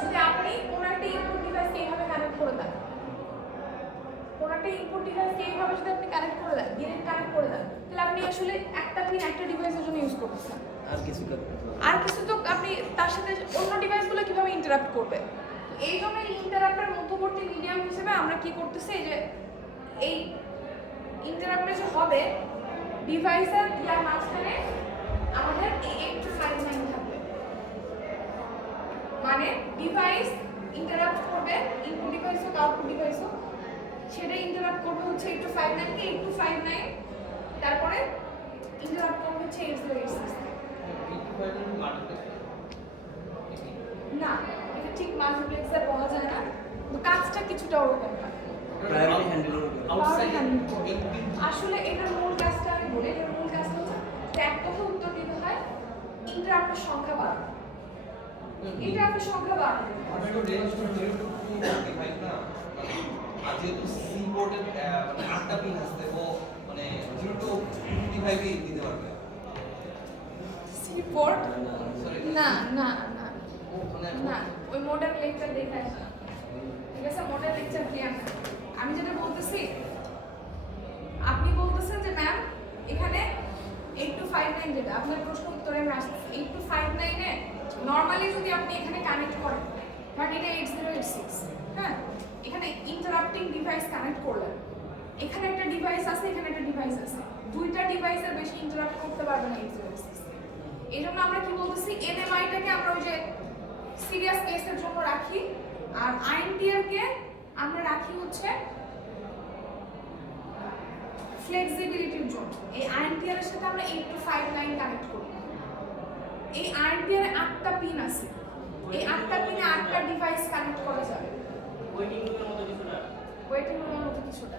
যদি আপনি কোনো একটা ইনপুট ডিভাইসকে এইভাবে কানেক্ট করে দেন, কোনো একটা ইনপুট ডিভাইসকে এইভাবে যদি আপনি কানেক্ট করে দেন, ডিরেক্ট কানেক্ট করে দেন, তাহলে আপনি আসলে একটা পিন একটা ডিভাইসের জন্য ইউজ করতেছেন, আর কিছু আর কিছু তো আপনি তার সাথে অন্য ডিভাইসগুলো কিভাবে ইন্টারাপ্ট করবে। এই জন্য ইন্টারাপ্টের মধ্যবর্তী মিডিয়াম হিসেবে আমরা কি করতেছি, যে এই ইন্টারাপ্টে যে হবে ডিভাইসের ইয়ার মাঝখানে আমাদের এই 8255 থাকবে, মানে ডিভাইস ইন্টারাপ্ট করবে, ইনপুট ডিভাইস হোক আউটপুট ডিভাইস হোক, সেটা ইন্টারাপ্ট করবে হচ্ছে 8259 কে 8259, তারপরে ইন্টারাপ্ট করবে হচ্ছে 8086 না, এটা ঠিক মাল্টিপ্লেক্সার বলা যায় না, তো কাজটা কিছুটা ওরকম না। প্রায়োরিটি হ্যান্ডেল আসলে এটার মূল কাজটা আমি বলি, এটার মূল কাজটা হচ্ছে যে এক কথা উত্তর দিতে হয় ইন্টারাপ্টের সংখ্যা বাড়ানো, ইন্টারাপ্টের সংখ্যা বাড়ানো। যেহেতু সি বোর্ডের মানে 8টা পিন আছে, ও মানে 0 to 55 দিতে পারবে। সি পোর্ট সরি না না না মানে না, ওই মডেল লেকচার দেখে আসা, ঠিক আছে, মডেল লেকচার দিয়ে আসা। আমি যেটা বলতেছি, আপনি বলতেছেন যে ম্যাম এখানে 8259 যেটা আপনার প্রশ্ন উত্তরে আমি আসছি, 8259 এ নরমালি যদি আপনি এখানে কানেক্ট করেন, বাট এটা 8086, হ্যাঁ, এখানে ইন্টারাপ্টিং ডিভাইস কানেক্ট করলেন, এখানে একটা ডিভাইস আছে, এখানে একটা ডিভাইস আছে, দুইটা ডিভাইসের বেশি ইন্টারাপ্ট করতে পারবে না 8086। এই জন্য আমরা কি বলতেছি, এনএমআইটাকে আমরা ওই যে সিরিয়াস কেসের জন্য রাখি, আর আইএনটিআর কে আমরা রাখি হচ্ছে ফ্লেক্সিবিলিটির জন্য। এই আইএনটিআর এর সাথে আমরা 8259 কানেক্ট করি। এই আইএনটিআর এ 8টা পিন আছে, এই 8টা পিনে 8টা ডিভাইস কানেক্ট করা যাবে। ওয়েটিং রুমের মতো কিছু না, ওয়েটিং রুমের মতো কিছুটা,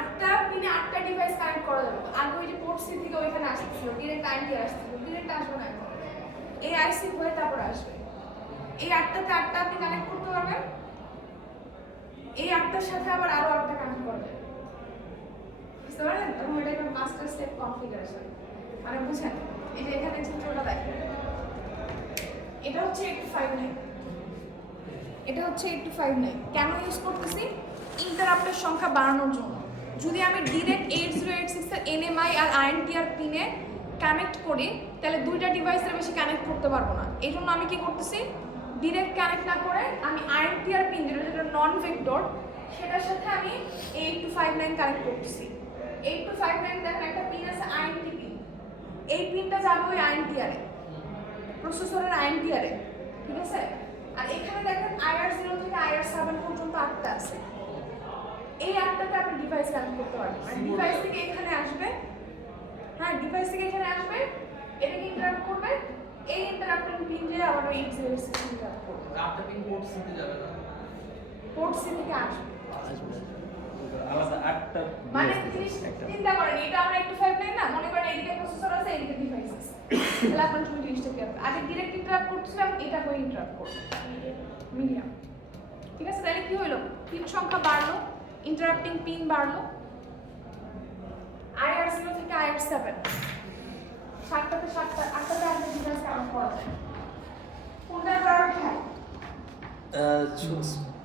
8টা পিনে 8টা ডিভাইস কানেক্ট করা যাবে। আগে ওই যে পোর্ট সি থেকে ওইখানে আসছিল, ডিরেক্ট আইএনটিআর আসছিল, ডিরেক্ট আসবে না এখন, এই আইসি হয়ে তারপর আসবে। এই 8টাতে 8টা আপনি কানেক্ট করতে পারবেন, এই 8টার সাথে আবার আরো 8টা কানেক্ট করা যাবে, বুঝতে পারলেন? এবং এটা একটা মাস্টার স্টেপ কনফিগারেশন, মানে বুঝেন, এই যে এখানে চিত্রটা দেখেন, এটা হচ্ছে 8259, এটা হচ্ছে 8259 কেন ইউজ করতেছি, ইন্টারাপ্টের সংখ্যা বাড়ানোর জন্য। যদি আমি ডিরেক্ট 8086 এর এনএমআই আর আইএনটিআর পিনে কানেক্ট করি, তাহলে দুইটা ডিভাইসের বেশি কানেক্ট করতে পারবো না। এই জন্য আমি কি করতেছি, ডিরেক্ট কানেক্ট না করে আমি আইএনটিআর পিন যেটা নন ভেক্টর, সেটার সাথে আমি 8259 কানেক্ট করতেছি। 8259 দেখেন একটা পিন আছে আইএনটি পিন, এই পিনটা যাবে ওই আইএনটিআর এ, প্রসেসরের আইএনটিআর এ, ঠিক আছে। আর এখানে দেখেন IR0 থেকে IR7 পর্যন্ত 8টা আছে, এই 8টাতে আপনি ডিভাইস কানেক্ট করতে পারবেন। মানে ডিভাইস থেকে এখানে আসবে, হ্যাঁ ডিভাইস থেকে এখানে আসবে, এটাকে ইন্টারাপ্ট করবে, এই ইন্টারাপ্টিং পিন দিয়ে আবার 8086 ইন্টারাপ্ট করবে। 8টা পিন পোর্ট সিতে যাবে না, পোর্ট সি থেকে আসবে, আলাদা 8টা মানে চিন্তা করেন, এটা আমরা 8259 না, মনে করেন এদিকে প্রসেসর আছে, এদিকে ডিভাইস আছে, তাহলে আপনার জন্য জিনিসটা কি হবে? আগে ডিরেক্ট ইন্টারাপ্ট করতেছিলাম, এটা হয়ে ইন্টারাপ্ট করবে মিডিয়াম। ঠিক আছে, তাহলে কি হলো? পিন সংখ্যা বাড়লো, ইন্টারাপ্টিং পিন বাড়লো। IR0 থেকে IR7 7টাতে 7টা 8টাতে 8টা ডিভাইস কানেক্ট করা যায়। কোনটার priority high?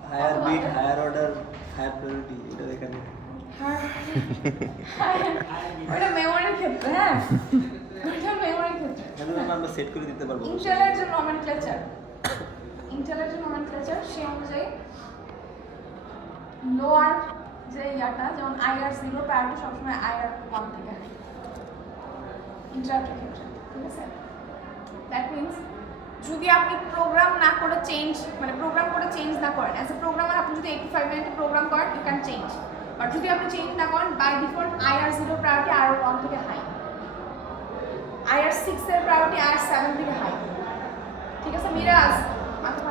Higher bit, higher order, higher priority, এটা এখানে ওটা মেমোরির ক্ষেত্রে, হ্যাঁ ওটা মেমোরির ক্ষেত্রে। আমরা সেট করে দিতে পারবো। ইন্টেলের যে নমেনক্লেচার, ইন্টেলের যে নমেনক্লেচার সে অনুযায়ী লোয়ার যে ইয়াটা, যেমন IR0 প্রায়োরিটি সবসময় IR1 থেকে হয় ইন্টারাপ্টের ক্ষেত্রে। ঠিক আছে, দ্যাট মিনস যদি আপনি প্রোগ্রাম না করে চেঞ্জ, মানে প্রোগ্রাম করে চেঞ্জ না করেন, অ্যাজ এ প্রোগ্রামার আপনি যদি 85 মিনিটে প্রোগ্রাম করেন ইউ ক্যান চেঞ্জ, বাট যদি আপনি চেঞ্জ না করেন by default IR0 priority IR1 থেকে হাই, IR6 এর প্রায়োরিটি IR7 থেকে হাই। ঠিক আছে মিরাজ, মাথা